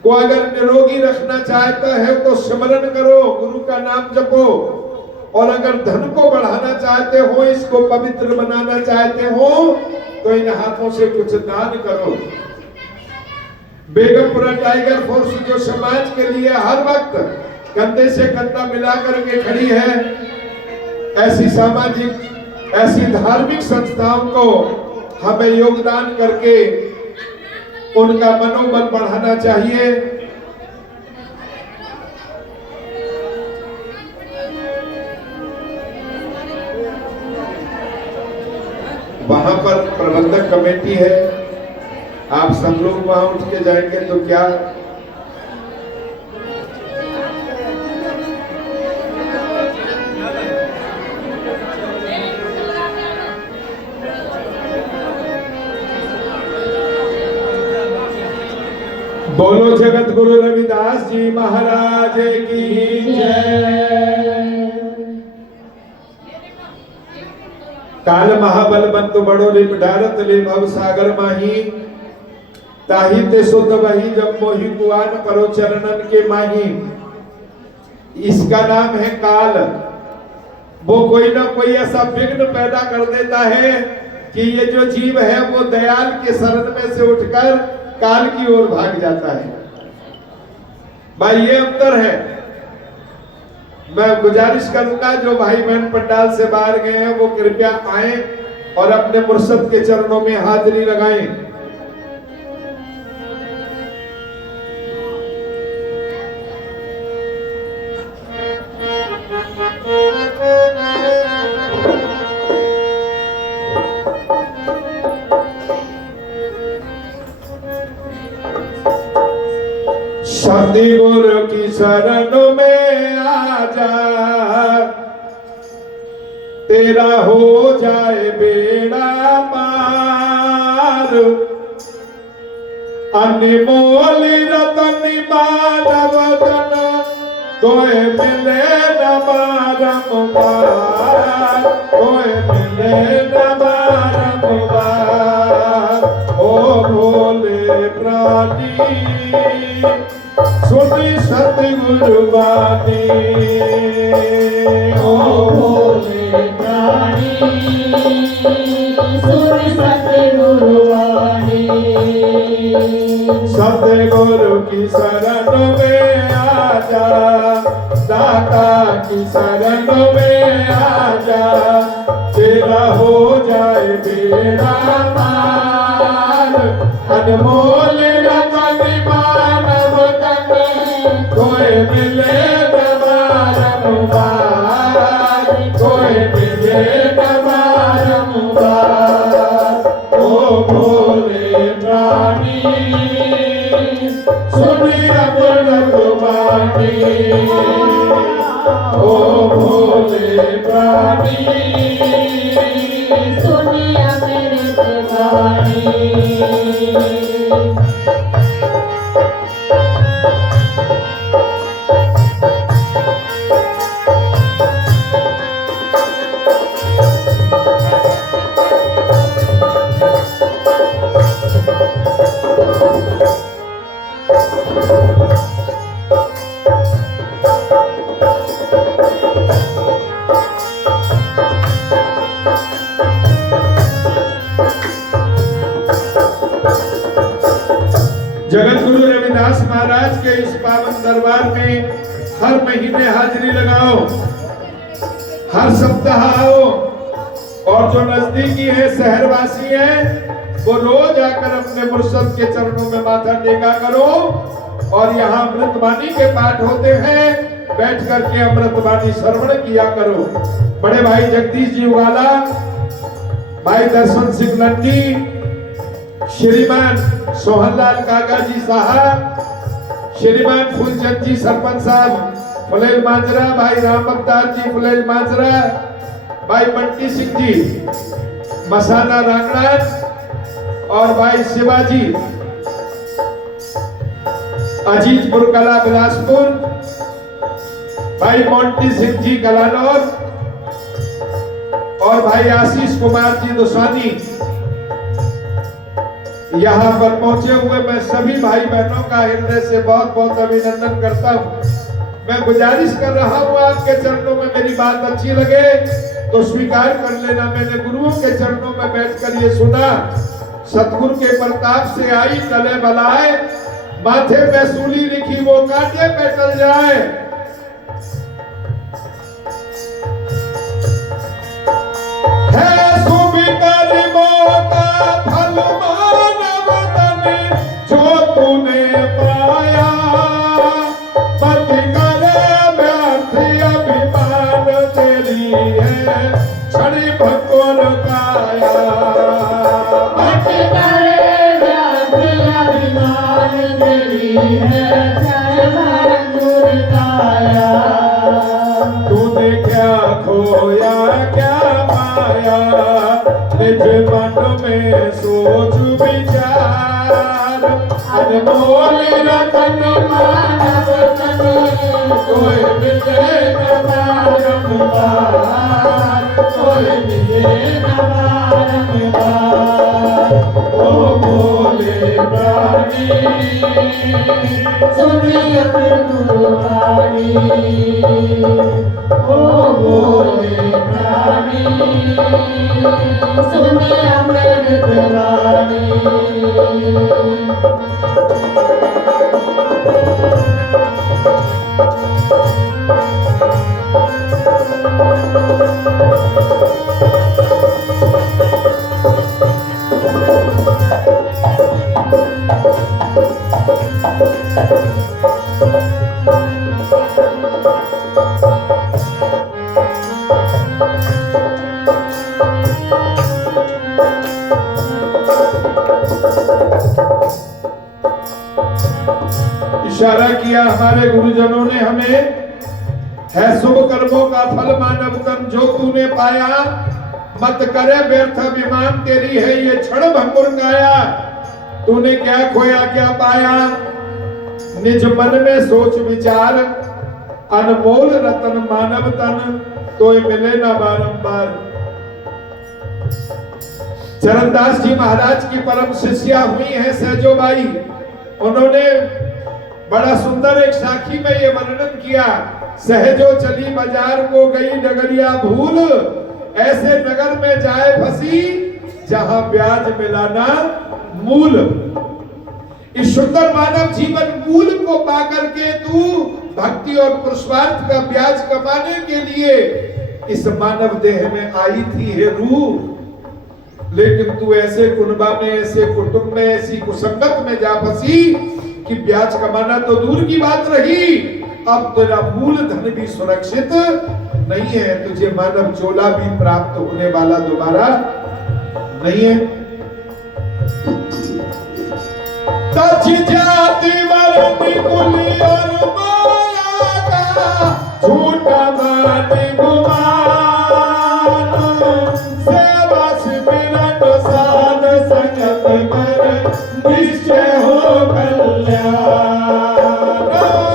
को अगर निरोगी रखना चाहता है तो सिमरन करो, गुरु का नाम जपो। और अगर धन को बढ़ाना चाहते हो, इसको पवित्र बनाना चाहते हो, तो इन हाथों से कुछ दान करो। बेगमपुरा टाइगर फोर्स जो समाज के लिए हर वक्त कंधे से कंधा मिला करके खड़ी है, ऐसी सामाजिक, ऐसी धार्मिक संस्थाओं को हमें योगदान करके उनका मनोबल बढ़ाना चाहिए। वहां पर प्रबंधक कमेटी है, आप सब लोग वहां उठ के जाएंगे तो क्या बोलो जगत गुरु रविदास जी महाराज की जय। काल महाबल बंत बड़ो रिप डारत ले भव सागर माही, ताही ते शुद्ध वही जब मोहि कुआन करो चरणन के माही। इसका नाम है काल। वो कोई ना कोई ऐसा विघ्न पैदा कर देता है कि ये जो जीव है वो दयाल के शरण में से उठकर काल की ओर भाग जाता है। भाई ये अंतर है। मैं गुजारिश करूंगा जो भाई बहन पंडाल से बाहर गए हैं वो कृपया आए और अपने मुर्शद के चरणों में हाजिरी लगाएं। सतगुरु की शरण में आजा, तेरा हो जाए बेड़ा पार। अनमोल रतन मानव तन, तोए मिले न बारंबार, तोए मिले न बारंबार। ओ भोले प्राणी सुनी सतगुरु वाणी, ओ भोले प्राणी सुन सतगुरु वाणी। सतगुरु की शरण में आजा, दाता की शरण में आजा, तेरा हो जाए बेड़ा पार। अनमोल रतन मानव तन, कोई मिले न बारंबार, कोई मिले न बारंबार। ओ भोले प्राणी सुनी अमृत वाणी, ओ भोले प्राणी सुनी अमृत वाणी। जगत गुरु रविदास महाराज के इस पावन दरबार में हर महीने हाजिरी लगाओ, हर सप्ताह आओ। और जो नजदीकी है, शहरवासी है, वो रोज आकर अपने मुर्शद के चरणों में माथा टेका करो। और यहाँ अमृतवाणी के पाठ होते हैं, बैठ करके अमृतवाणी श्रवण किया करो। बड़े भाई जगदीश जी उवाला, भाई दर्शन सिंह लंडी, श्रीमान सोहनलाल काका जी साहब, श्रीमान फूलचंद जी सरपंच साहब फुलेल माजरा, भाई राम अवतार जी फुलेल माजरा, भाई बंटी सिंह जी मसाना रांगड़ा, और भाई शिवाजी अजीतपुर कला बिलासपुर, भाई मोंटी सिंह जी कलानौर, और भाई आशीष कुमार जी दोसानी यहाँ पर पहुंचे हुए, मैं सभी भाई बहनों का हृदय से बहुत बहुत अभिनंदन करता हूँ। मैं गुजारिश कर रहा हूँ आपके चरणों में मेरी बात अच्छी लगे तो स्वीकार कर लेना। मैंने गुरुओं के चरणों में बैठकर ये सुना, सतगुरु के प्रताप से आई टले बलाए, माथे पे सूली लिखी वो कांटे पे टल जाए। है सुविकार मौका फल मानव तने जो तूने पाया, मत करे व्यर्थ अभिमान तेरी है छड़ी भक्तों काया। मत करे व्यर्थ अभिमान तेरी है छड़ी भक्तों काया। तूने क्या खोया क्या पाया, निज मन में सोच विचार। अनमोल रतन मानव तने कोई मिले न बारंबार, कोई मिले न बारंबार। ओ भोले प्राणी सुनिए गुरुवाणी, ओ भोले प्राणी सुनिए अमृत वाणी। इशारा किया हमारे गुरुजनों ने हमें, है शुभ कर्मों का फल मानव तन जो तूने पाया, मत करे व्यर्थ अभिमान तेरी है ये क्षण भंगुर काया। तूने क्या खोया क्या पाया, निज मन में सोच विचार। अनमोल रतन मानव तन तो मिले ना बारंबार। चरणदास जी महाराज की परम शिष्या हुई है सहजोबाई। उन्होंने बड़ा सुंदर एक साखी में ये वर्णन किया, सहजो चली बाजार को गई नगरिया भूल, ऐसे नगर में जाए फंसी जहां ब्याज मिलाना मूल। इस सुंदर मानव जीवन मूल को पाकर के तू भक्ति और पुरुषार्थ का ब्याज कमाने के लिए इस मानव देह में आई थी हे रूह, लेकिन तू ऐसे कुनबा में, ऐसे कुटुंब में, ऐसी कुसंगत में जा फंसी कि ब्याज कमाना तो दूर की बात रही, अब तेरा मूल धन भी सुरक्षित नहीं है, तुझे मानव चोला भी प्राप्त होने वाला दोबारा नहीं है। तज जाति वरनी कुली और माया का झूठा मान गुमान, सेवा सिमरन साध संगत कर निश्चय हो कल्याण।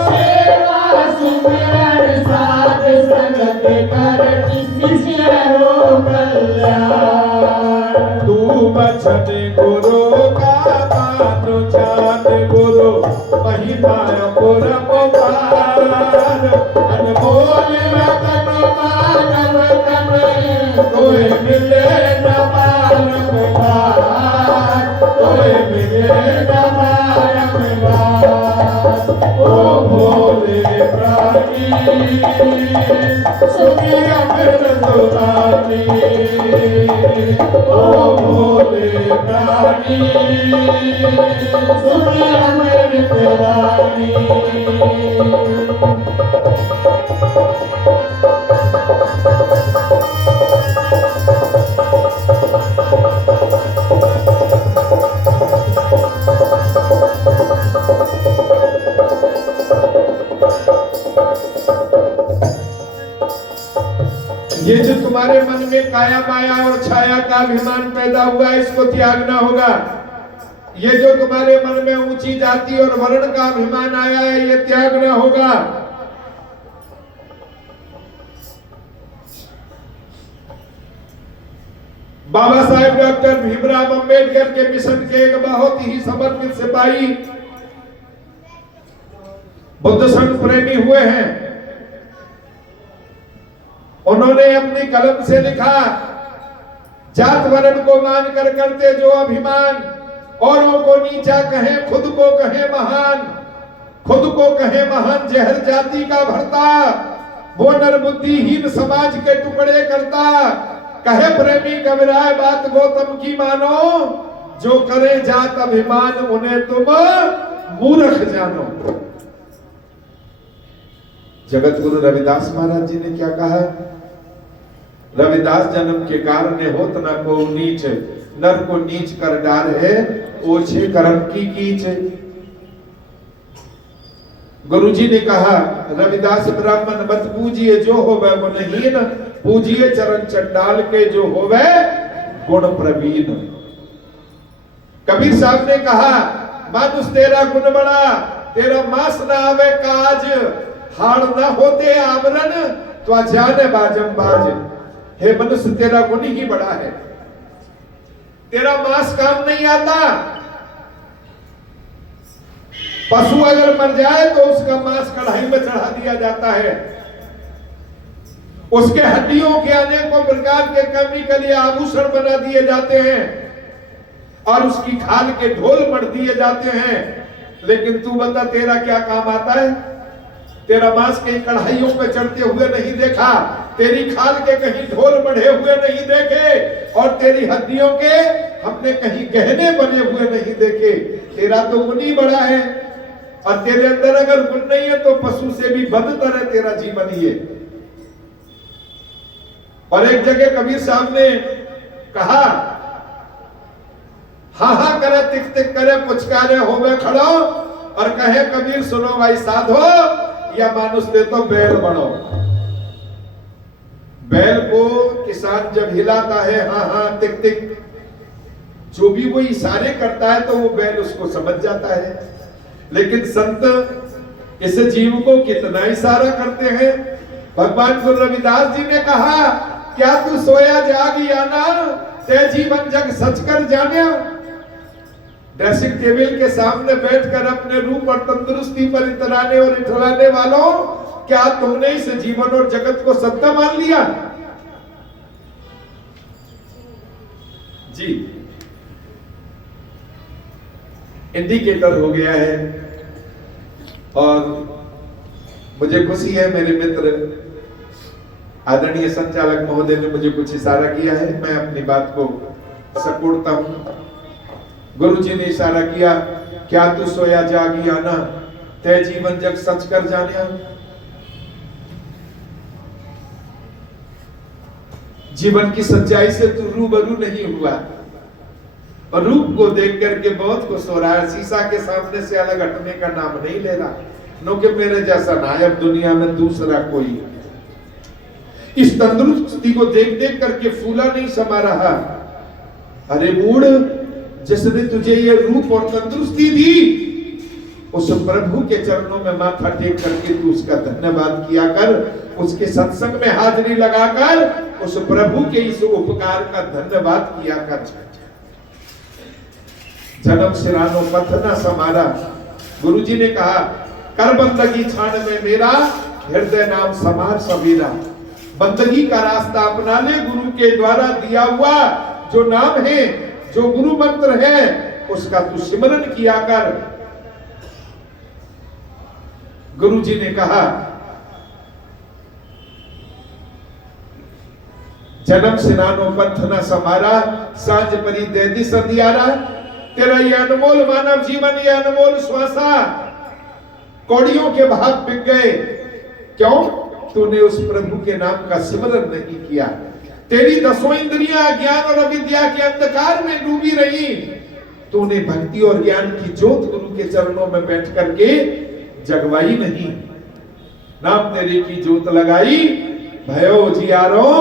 सेवा सिमरन साध संगत कर निश्चय हो कल्याण। तू बचन गुरु का मानो जान गुरु महिमा पुरम पार। अनमोल रतन मानव तन कोई मिले न बारंबार, कोई मिले न बारंबार। ओ भोले प्राणी सुनिए अमृत वाणी, ओ भोले प्राणी सुनिए अमृत वाणी। ये जो तुम्हारे मन में काया माया और छाया का अभिमान पैदा हुआ है, इसको त्यागना होगा। ये जो तुम्हारे मन में ऊंची जाति और वर्ण का अभिमान आया है, ये त्यागना होगा। बाबा साहेब डॉक्टर भीमराव अंबेडकर के मिशन के एक बहुत ही समर्पित सिपाही बुद्ध संघ प्रेमी हुए हैं। उन्होंने अपनी कलम से लिखा, जात वर्ण को मानकर करते जो अभिमान, औरों को नीचा कहे खुद को कहे महान, खुद को कहे महान जहर जाति का भरता, वो नरबुद्धिहीन समाज के टुकड़े करता, कहे प्रेमी कबीराय बात गौतम की मानो, जो करे जात अभिमान उन्हें तुम मूर्ख जानो। जगत गुरु रविदास महाराज जी ने क्या कहा? रविदास जन्म के कारण होत न को नीच, नर को नीच कर डार है ओछे कर्म की कीच। गुरुजी ने कहा, रविदास ब्राह्मण मत पूजिए जो होवे गुणहीन, पूजिए चरण चंडाल के जो होवे गुण प्रवीण। कबीर साहब ने कहा, मानुष तेरा गुण बड़ा, तेरा मास ना आवे काज, हाड़ ना होते आवरण तो जाने बाजम बाज। हे मनुष्य तेरा गुण ही बड़ा है, तेरा मांस काम नहीं आता। पशु अगर मर जाए तो उसका मांस कढ़ाई में चढ़ा दिया जाता है, उसके हड्डियों के अनेकों प्रकार के केमिकल या आभूषण बना दिए जाते हैं और उसकी खाल के ढोल मढ़ दिए जाते हैं। लेकिन तू बता तेरा क्या काम आता है? तेरा मांस कहीं कढ़ाइयों पे चढ़ते हुए नहीं देखा, तेरी खाल के कहीं ढोल बढ़े हुए नहीं देखे, और तेरी हड्डियों के हमने कहीं गहने बने हुए नहीं देखे। तेरा तो गुण ही बड़ा है, और तेरे अंदर अगर गुण नहीं है तो पशु से भी बदतर है तेरा जीवन ही है। और एक जगह कबीर साहब ने कहा, हा हा करे तिक तिक करे पुचकारे होवे खड़ो, और कहे कबीर सुनो भाई साधो, या मानुष दे तो बैल बनो। बैल को किसान जब हिलाता है हाँ हाँ टिक टिक, जो भी वो इशारे करता है तो वो बैल उसको समझ जाता है। लेकिन संत इस जीव को कितना इशारा करते हैं। भगवान गुरु रविदास जी ने कहा, क्या तू सोया जागी आना, ते जीवन जग सच कर जाने। ड्रेसिंग टेबल के सामने बैठकर अपने रूप और तंदुरुस्ती पर इतराने और इठलाने वालों, क्या तुमने इस जीवन और जगत को सत्य मान लिया? जी, इंडिकेटर हो गया है। और मुझे खुशी है, मेरे मित्र आदरणीय संचालक महोदय ने मुझे कुछ इशारा किया है, मैं अपनी बात को सपोर्टता हूं। गुरुजी ने इशारा किया, क्या तू सोया जागी आना, ते जीवन जग सच कर जाने। जीवन की सच्चाई से तू रूबरू नहीं हुआ, और रूप को देख करके बहुत कुछ हो रहा है। शीशा के सामने से अलग हटने का नाम नहीं ले रहा, नो कि मेरे जैसा नायब दुनिया में दूसरा कोई। इस तंदुरुस्ती को देख देख करके फूला नहीं समा रहा। अरे मूड, जिसने तुझे ये रूप और तंदुरुस्ती दी, उस प्रभु के चरणों में माथा टेक करके तू उसका धन्यवाद किया कर, उसके सत्संग में हाजिरी लगाकर उस प्रभु के इस उपकार का धन्यवाद किया कर। जन्म सिरानो पथ न समारा। गुरुजी ने कहा, कर बंदगी छान में मेरा, हृदय नाम समार सबीरा। बंदगी का रास्ता अपना ले, गुरु के द्वारा दिया हुआ जो नाम है, जो गुरु मंत्र है, उसका तू सिमरन किया कर। गुरुजी ने कहा, जन्म सिनानो पंथ न समारा, सांझ परी दे दी संधियारा। तेरा ये अनमोल मानव जीवन, ये अनमोल श्वासा कौड़ियों के भाग बिक गए। क्यों? तूने उस प्रभु के नाम का सिमरन नहीं किया। तेरी 10 इंद्रियां ज्ञान और अविद्या के अंधकार में डूबी रही। तूने भक्ति और ज्ञान की ज्योत गुरु के चरणों में बैठ करके जगवाई नहीं। नाम तेरे की ज्योत लगाई, भयो जियारो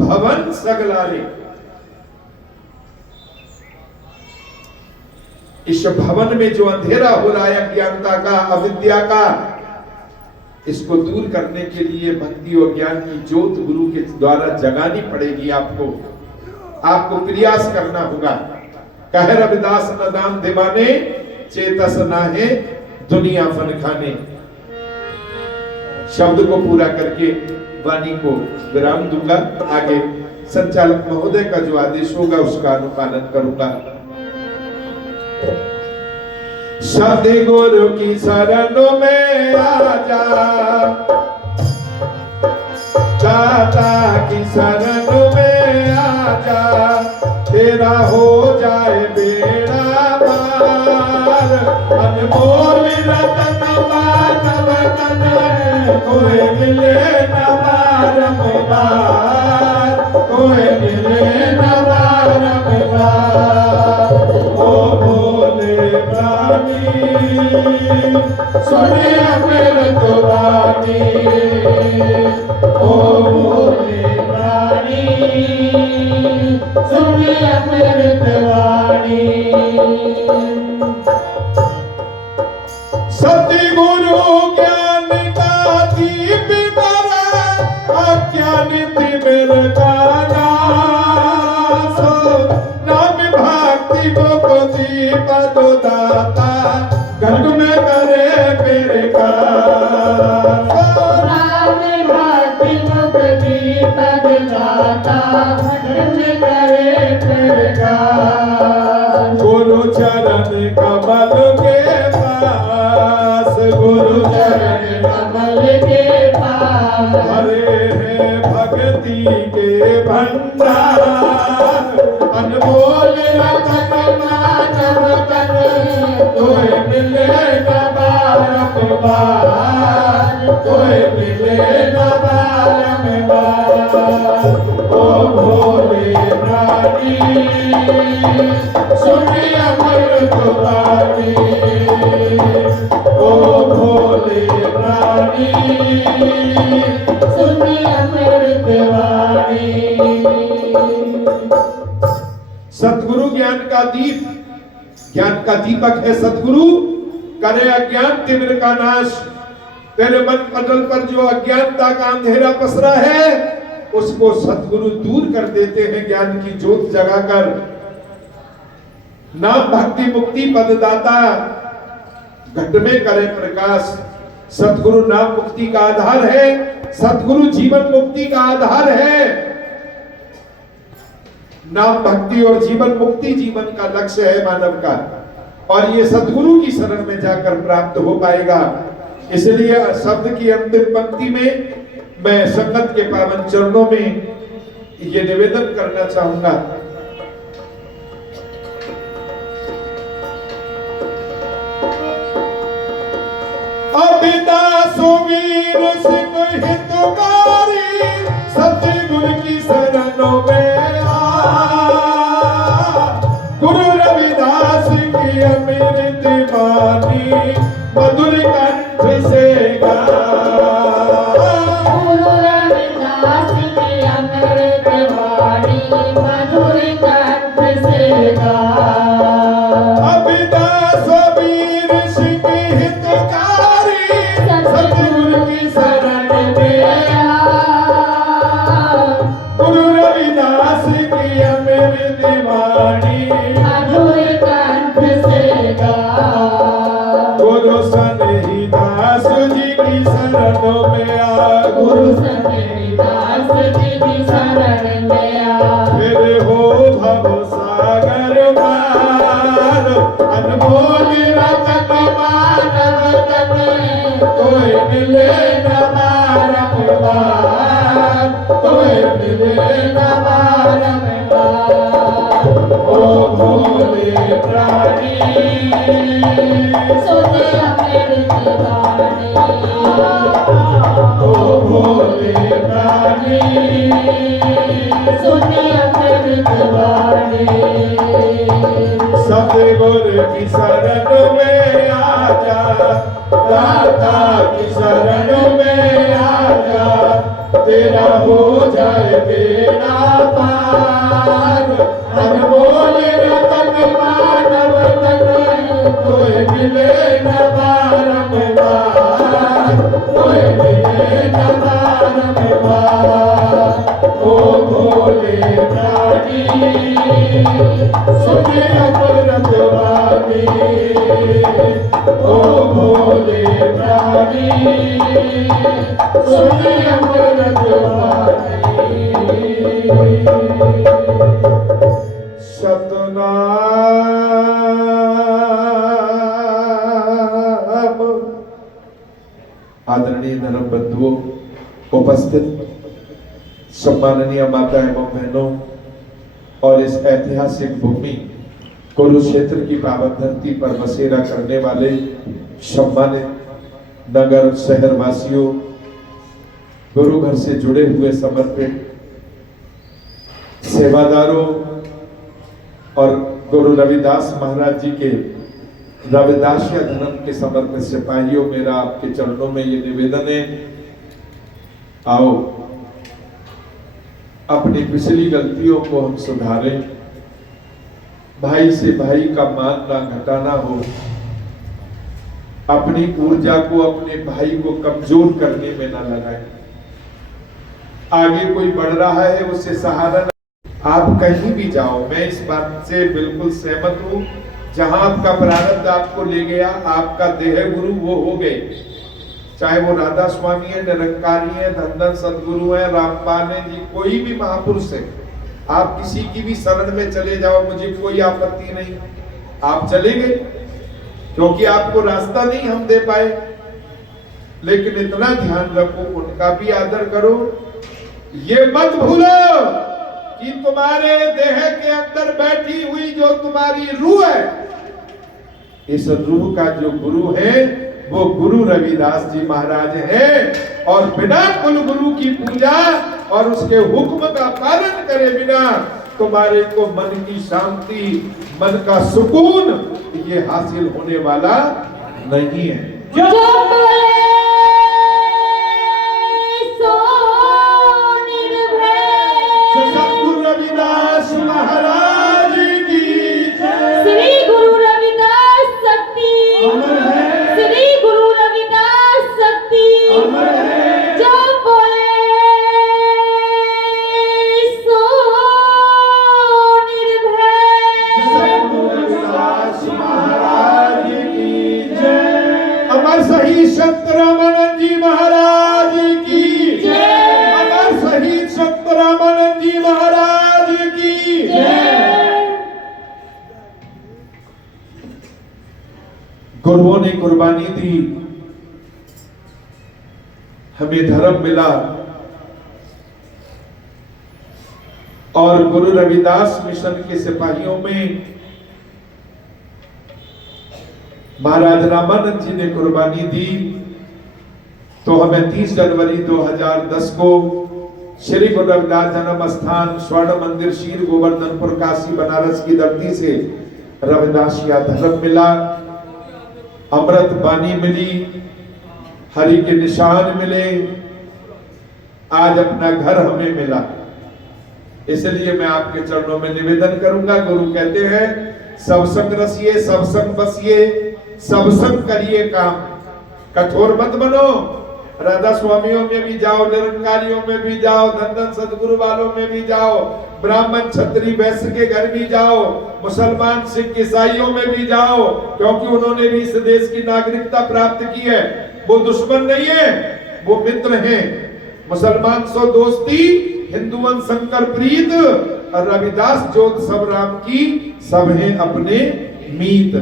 भवन सगलारे। इस भवन में जो अंधेरा हो रहा है अज्ञानता का, अविद्या का, इसको दूर करने के लिए भक्ति और ज्ञान की ज्योत गुरु के द्वारा जगानी पड़ेगी आपको। आपको प्रयास करना होगा। कह रविदास न दाम दीवाने, चेतस नाहे दुनिया फन खाने। शब्द को पूरा करके वाणी को विराम दूंगा। आगे संचालक महोदय का जो आदेश होगा उसका अनुपालन करूंगा। सतगुरु की शरणों में आजा, दाता की शरण में आजा, तेरा हो जाए बेड़ा पार। अनमोल रतन मानव तन, कोई मिले न बारंबार, कोई मिले न बारंबार। ओ भोले प्राणी सुने अमृत वाणी, ओ भोले प्राणी सुने अमृत वाणी। सतगुरु ज्ञान का दीपकर, अज्ञान तिमिर का नाश। नाम भक्ति मुक्ति पद दाता, घट में करे प्रकाश। नाम भक्ति मुक्ति पद दाता, घट में करे प्रकाश। गुरु चरण कमल के पास, गुरु चरण कमल के पास, हरे हैं भक्ति के भंडार। अनमोल रतन मानव तन, कोई मिले न बारंबार, कोई मिले न बारंबार। ओ भोले प्राणी सुने अमृत वाणी, ओ भोले प्राणी सुने अमृत वाणी। सतगुरु ज्ञान का दीप, ज्ञान का दीपक है सतगुरु, करे अज्ञान तिमिर का नाश। तेरे मन पटल पर जो अज्ञानता का अंधेरा पसरा है, उसको सतगुरु दूर कर देते हैं ज्ञान की ज्योत जगाकर। नाम भक्ति मुक्ति पद दाता, घट में करे प्रकाश। सतगुरु नाम मुक्ति का आधार है, सतगुरु जीवन मुक्ति का आधार है। नाम भक्ति और जीवन मुक्ति जीवन का लक्ष्य है मानव का, और ये सतगुरु की शरण में जाकर प्राप्त हो पाएगा। इसलिए शब्द की अंतिम पंक्ति में मैं संगत के पावन चरणों में ये निवेदन करना चाहूंगा। अभिदासो वीर सिंह हितकारी, सतगुरु की शरणों में आ। गुरु रविदास की अमृत वाणी, मधुर कंठ से गा। गुरु रविदास की अमृत वाणी, मधुर कंठ से गा। अभिदास वीर सिंह हितकारी, सतगुरु की शरण में आ। गुरु रविदास की अमृत वाणी, मधुर कंठ से गा। गुरु सन्निदास जी की शरणों में आ। गुरु सन्निदास जी की शरण में आ। फिर हो भव सागर पार, अनमोल रतन मानव तन, कोई मिले न बारंबार, कोई मिले न बारंबार। ओ भोले प्राणी सुने अमृत वाणी, ओ भोले प्राणी सुने अमृत वाणी। सतगुरु की शरण में आजा, दाता की शरण में आजा, तेरा हो जाए बेड़ा पार। अनमोल रतन मानव तन, कोई मिले न बारंबार, कोई मिले न बारंबार। ओ भोले प्राणी अमृत वाणी, ओ भोले प्राणी, सुन अमृत वाणी। सतनाम। आदरणीय धर्म बंधुओं, उपस्थित सम्माननीय माता एवं बहनों और इस ऐतिहासिक भूमि कुरुक्षेत्र की पावन धरती पर बसेरा करने वाले सम्मानित नगर शहर वासियों, गुरु घर से जुड़े हुए समर्पित सेवादारों और गुरु रविदास महाराज जी के रविदासिया धर्म के समर्पित सिपाहियों, मेरा आपके चरणों में ये निवेदन है, आओ अपनी पिछली गलतियों को हम सुधारें। भाई से भाई का मान ना घटाना हो, अपनी ऊर्जा को अपने भाई को कमजोर करने में ना लगाएं। आगे कोई बढ़ रहा है उससे सहारा न, आप कहीं भी जाओ, मैं इस बात से बिल्कुल सहमत हूं, जहां आपका प्रारब्ध आपको ले गया, आपका देह गुरु वो हो गए, चाहे वो राधा स्वामी है, निरंकारी है, धन सदगुरु है, रामपाल है जी, कोई भी महापुरुष है, आप किसी की भी शरण में चले जाओ, मुझे कोई आपत्ति नहीं, आप चले गए क्योंकि आपको रास्ता नहीं हम दे पाए, लेकिन इतना ध्यान रखो, उनका भी आदर करो। ये मत भूलो कि तुम्हारे देह के अंदर बैठी हुई जो तुम्हारी रूह है, इस रूह का जो गुरु है वो गुरु रविदास जी महाराज हैं, और बिना कुल गुरु की पूजा और उसके हुक्म का पालन करे बिना तुम्हारे को मन की शांति, मन का सुकून ये हासिल होने वाला नहीं है। जो बोले सो निर्भय। सतगुरु रविदास महाराज की जय। श्री गुरु रविदास शक्ति अमर है। श्री गुरु रविदास शक्ति अमर है। जो बोले सो निर्भय। सतगुरु रविदास महाराज की जय। अमर शहीद संत रामानंद जी महाराज की जय। अमर शहीद संत रामानंद जी महाराज की जय। गुरुओं ने कुर्बानी दी, हमें धर्म मिला, और गुरु रविदास मिशन के सिपाहियों में महाराज रामानंद जी ने कुर्बानी दी, तो हमें 30 जनवरी 2010 को श्री गुरु रविदास जन्म स्थान स्वर्ण मंदिर शीर गोवर्धनपुर काशी बनारस की धरती से रविदासिया धर्म मिला, अमृत बानी मिली, हरि के निशान मिले, आज अपना घर हमें मिला। इसलिए मैं आपके चरणों में निवेदन करूंगा, गुरु कहते हैं सब संग रसिए, सब संग बसिए, सब संग करिए काम, कठोर मत बनो, राधा स्वामियों में भी जाओ, निरंकारियों में भी जाओ, धन सदगुरु वालों में भी जाओ, ब्राह्मण क्षत्रिय वैश्य के घर भी जाओ, मुसलमान सिख ईसाइयों में भी जाओ, क्योंकि उन्होंने भी इस देश की नागरिकता प्राप्त की है। वो दुश्मन नहीं है, वो मित्र हैं। मुसलमान सो दोस्ती, हिंदुवन शंकर प्रीत, और रविदास जोत सब राम की, सब हैं अपने मीत,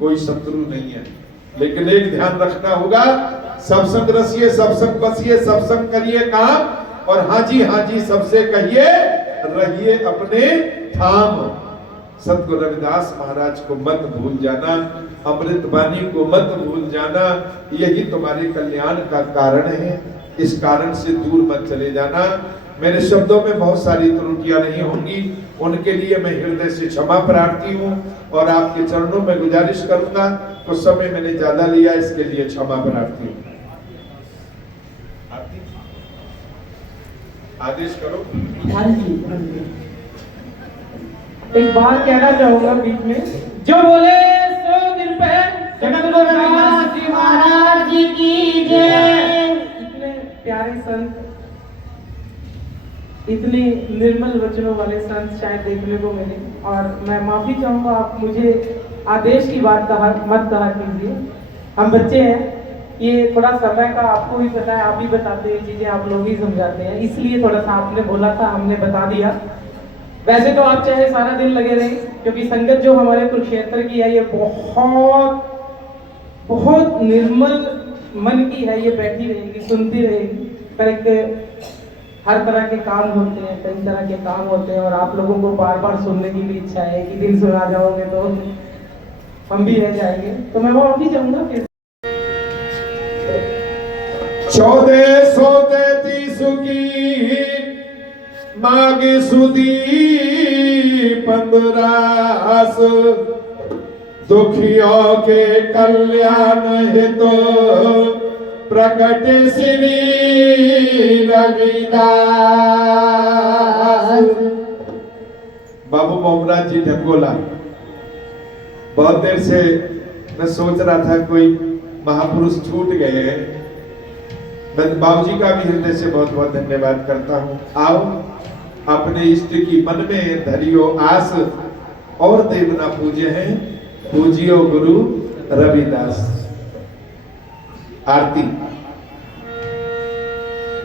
कोई शत्रु नहीं है। लेकिन एक ध्यान रखना होगा, सब संग रसिए, सब संग बसिए, सब संग करिए काम, और हाँ जी सबसे कहिए, रहिए अपने धाम। सतगुरु रविदास महाराज को मत भूल जाना, अमृत वाणी को मत भूल जाना, यही तुम्हारे कल्याण का कारण है। इस कारण से दूर मत चले जाना। मेरे शब्दों में बहुत सारी त्रुटियां नहीं होंगी, उनके लिए मैं हृदय से क्षमा प्रार्थी हूँ, और आपके चरणों में गुजारिश करूंगा, कुछ समय मैंने ज्यादा लिया, इसके लिए क्षमा प्रार्थी हूँ। आदेश करो। हाँ जी। एक बात कहना चाहूंगा बीच में, जो बोले सो निर्भय। सतगुरु रविदास जी महाराज जी की जय। इतने प्यारे संत, इतने निर्मल वचनों वाले संत शायद देखने को मिले। और मैं माफ़ी चाहूँगा, आप मुझे आदेश की बात मत कहा कीजिए। हम बच्चे हैं, ये थोड़ा समय का आपको भी पता है, आप ही बताते हैं चीज़ें, आप लोग ही समझाते हैं, इसलिए थोड़ा सा आपने बोला था, हमने बता दिया। वैसे तो आप चाहे सारा दिन लगे रहें, क्योंकि संगत जो हमारे कुरुक्षेत्र की है ये बहुत बहुत निर्मल मन की है, ये बैठी रहेगी, सुनती रहेगी। पर एक हर तरह के काम होते हैं, कई तरह के काम होते हैं, और आप लोगों को बार बार सुनने की भी इच्छा है कि दिन सुना जाओगे तो हम भी रह जाएंगे। तो मैं माफी चाहूंगा फिर 1433 की माघ सुदी 15 दुखियों के कल्याण हेतु प्रकट श्री रविदास। बाबू मोहम्मद जी ढंगोला, बहुत देर से मैं सोच रहा था कोई महापुरुष छूट गए हैं। मैं बाबूजी का भी हृदय से बहुत बहुत धन्यवाद करता हूँ। आओ अपने इष्ट की मन में धरियो आस, और देवना पूज्य हैं पूजियो गुरु रविदास। आरती।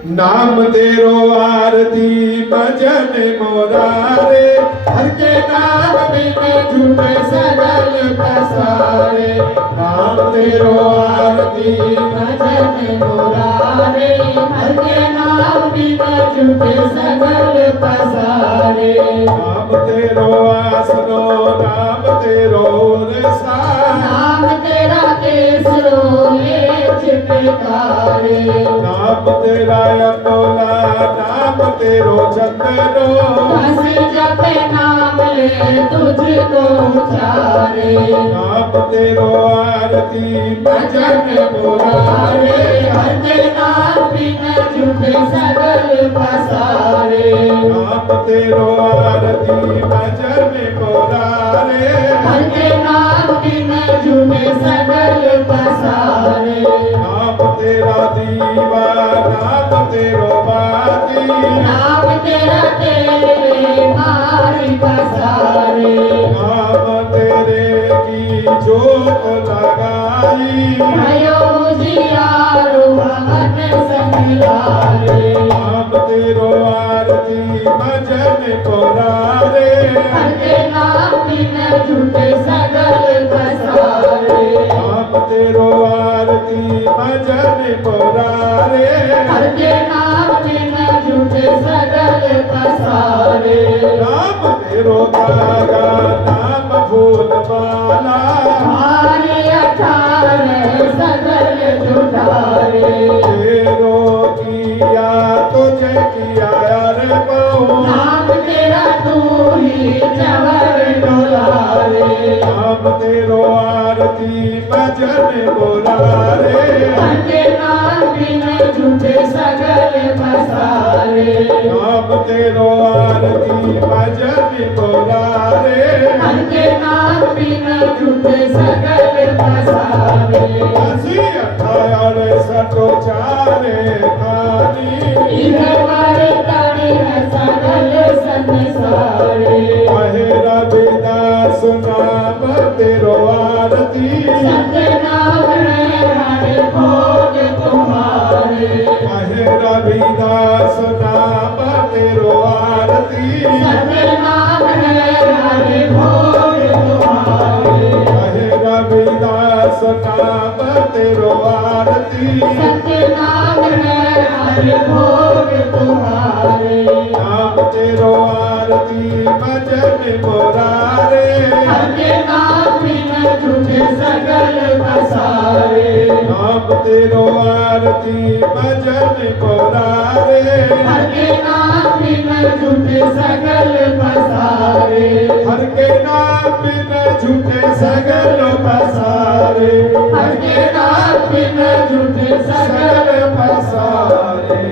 नाम तेरो आरती भजन मोरारे, हर के नाम बिन झूठे सगल पसारे। नाम तेरो आरती भजन मुरारे, हर के नाम बिन झूठे सगल पसारे। नाम तेरो आसनो नाम तेरो रसा, नाम तेरा केसरोले छिपकारे। नाम तेरा अमोला नाम तेरो चंदनो, हंसी जपे नाम ले तुझको उचारे। नाम तेरो आरती भजन मुरारे, हर के नाम बिन झूठे सगल पसारे। नाम तेरो आरती भजन मोरारे, हर के नाम बिन झूठे सगल पसारे। नाम तेरा दीवा नाम तेरो बाती, नाम तेरा तेरे मारी पसारे। नाम तेरे की जोत लगाई, भयो जियारो भवन संगारे। नाम तेरो आरती भजन मोरारे, हर के नाम बिन झूठे सगल पसारे। नाम तेरो आरती भजन मोरारे, हर के नाम बिन झूठे सगल पसारे। नाम तेरो धागा नाम फूल माला, हारे 18 सगल जुटारे। तेरो किया तुझे किया रे बहु, नाम तेरा तू ही जवर डोलारे। नाम तेरो आरती भजन मोरारे, हर के नाम बिन झूठे सगल पसारे। नाम तेरो आरती भजन मोरारे। हर के नाम बिन झूठे सगल पसारे। हसी अठारे सटो चारे खानी, इधर वारे ताड़ी है सगल संसारे। कहे रविदास नाम तेरो आरती, सत्य नाम है हरे भोग तुम्हारे। कहे रविदास नाम तेरो आरती, सत्य नाम है हरे भोग तुम्हारे। कहे रविदास नाम तेरो आरती, सत्य नाम है हरे भोग तुम्हारे। नाम तेरो आरती भजन मोरारे, हर के नाम बिन झूठे सगल पसारे। नाम तेरो आरती भजन मोरारे, हर के नाम बिन झूठे सगल पसारे। हर के नाम बिन झूठे सगल पसारे, हर के नाम बिन झूठे सगल सगल पसारे।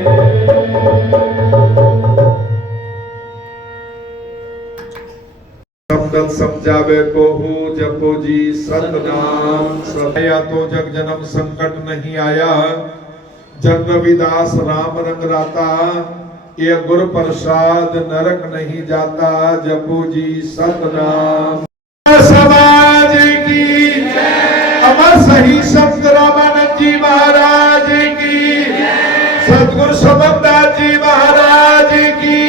शब्द समझावे को हो जपो जी सतनाम। सया तो जग जन्म संकट नहीं आया, जग रविदास राम रंग राता। ये गुरु प्रसाद नरक नहीं जाता। जपू जी सतनाम। समाज की अमर सही संत रामानंद जी महाराज की, सतगुरु समरदास जी महाराज की,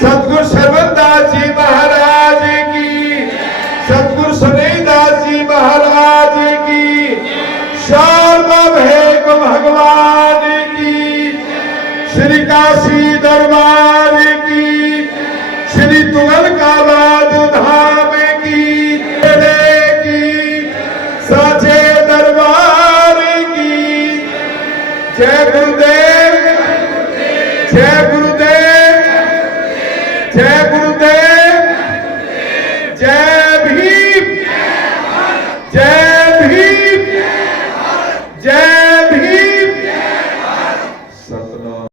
सतगुरु सर्वदास जी महाराज की, सतगुरु सनेदास जी महाराज की, सार्वभौम भगवान की, श्री काशी दरबार की, श्री तुगलकाबाद धाम की, साचे दरबार की। जय गुरुदेव, जय गुरुदेव, जय गुरुदेव, जय भीम, जय भीम, जय भीम। सतनाम।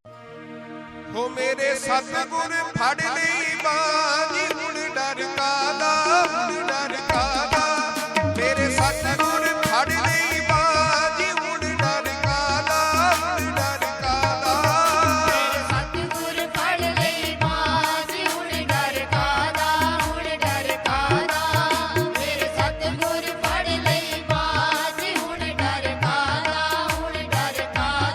हो मेरे सतगुर फड़ लई बाजी हुण डर कादा, हुण डर कादा। मेरे सतगुर फड़ लई बाजी हुण डर कादा, हुण डर कादा। सतगुर फड़ लई बाजी हुण डर कादा, हुण डर कादा। मेरे सतगुर फड़ लई बाजी हुण डर कादा, हुण डर कादा।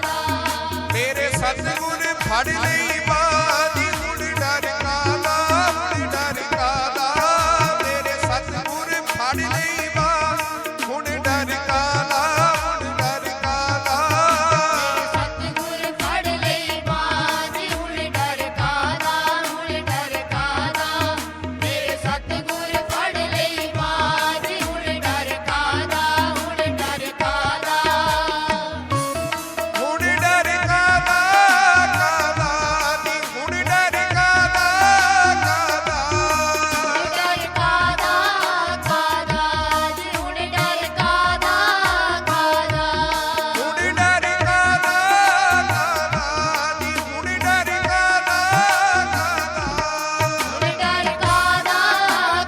मेरे सतगुर फड़ लई बाजी हुण डर कादा, हुण डर कादा। मेरे सतगुर फड़ लई बाजी हुण डर कादा, हुण डर कादा। सतगुर फड़ लई बाजी हुण डर कादा, हुण डर कादा। मेरे सतगुर फड़ लई बाजी हुण डर कादा, हुण डर कादा। हुण डर कादा, कादा नी हुण डर कादा, कादा। डर कादा, कादा जी हुण डर कादा, कादा। हुण डर कादा, कादा नी हुण डर कादा, कादा। हुण डर कादा,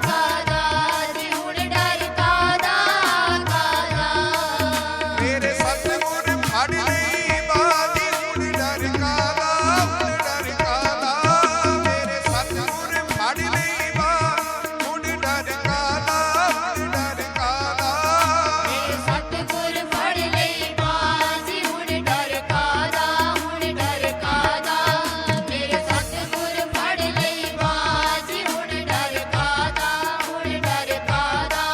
कादा जी हुण डर कादा, कादा। मेरे सतगुर फड़ लई बाजी हुण डर कादा, हुण डर कादा। मेरे सतगुर फड़ लई बाजी हुण डर कादा, हुण डर कादा। मेरे सतगुर फड़ लई बाजी हुण डर कादा, हुण डर कादा। मेरे सतगुर फड़ लई बाजी हुण डर कादा, हुण डर कादा।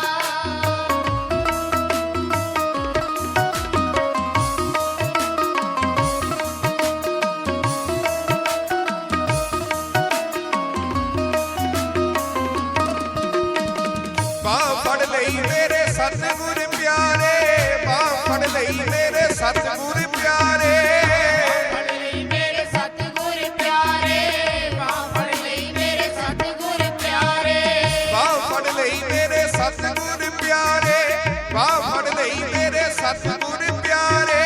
ਬਾਂਹ ਫੜ ਲਈ ਮੇਰੇ ਸਤਿਗੁਰ ਪਿਆਰੇ, ਬਾਂਹ ਫੜ ਲਈ ਮੇਰੇ ਸਤਿਗੁਰ ਪਿਆਰੇ। ਫੜ ਲਈ ਮੇਰੇ ਸਤਿਗੁਰ ਪਿਆਰੇ, ਬਾਂਹ ਫੜ ਲਈ ਮੇਰੇ ਸਤਿਗੁਰ ਪਿਆਰੇ। ਬਾਂਹ ਫੜ ਲਈ ਮੇਰੇ ਸਤਿਗੁਰ ਪਿਆਰੇ, ਬਾਂਹ ਫੜ ਲਈ ਮੇਰੇ ਸਤਿਗੁਰ ਪਿਆਰੇ।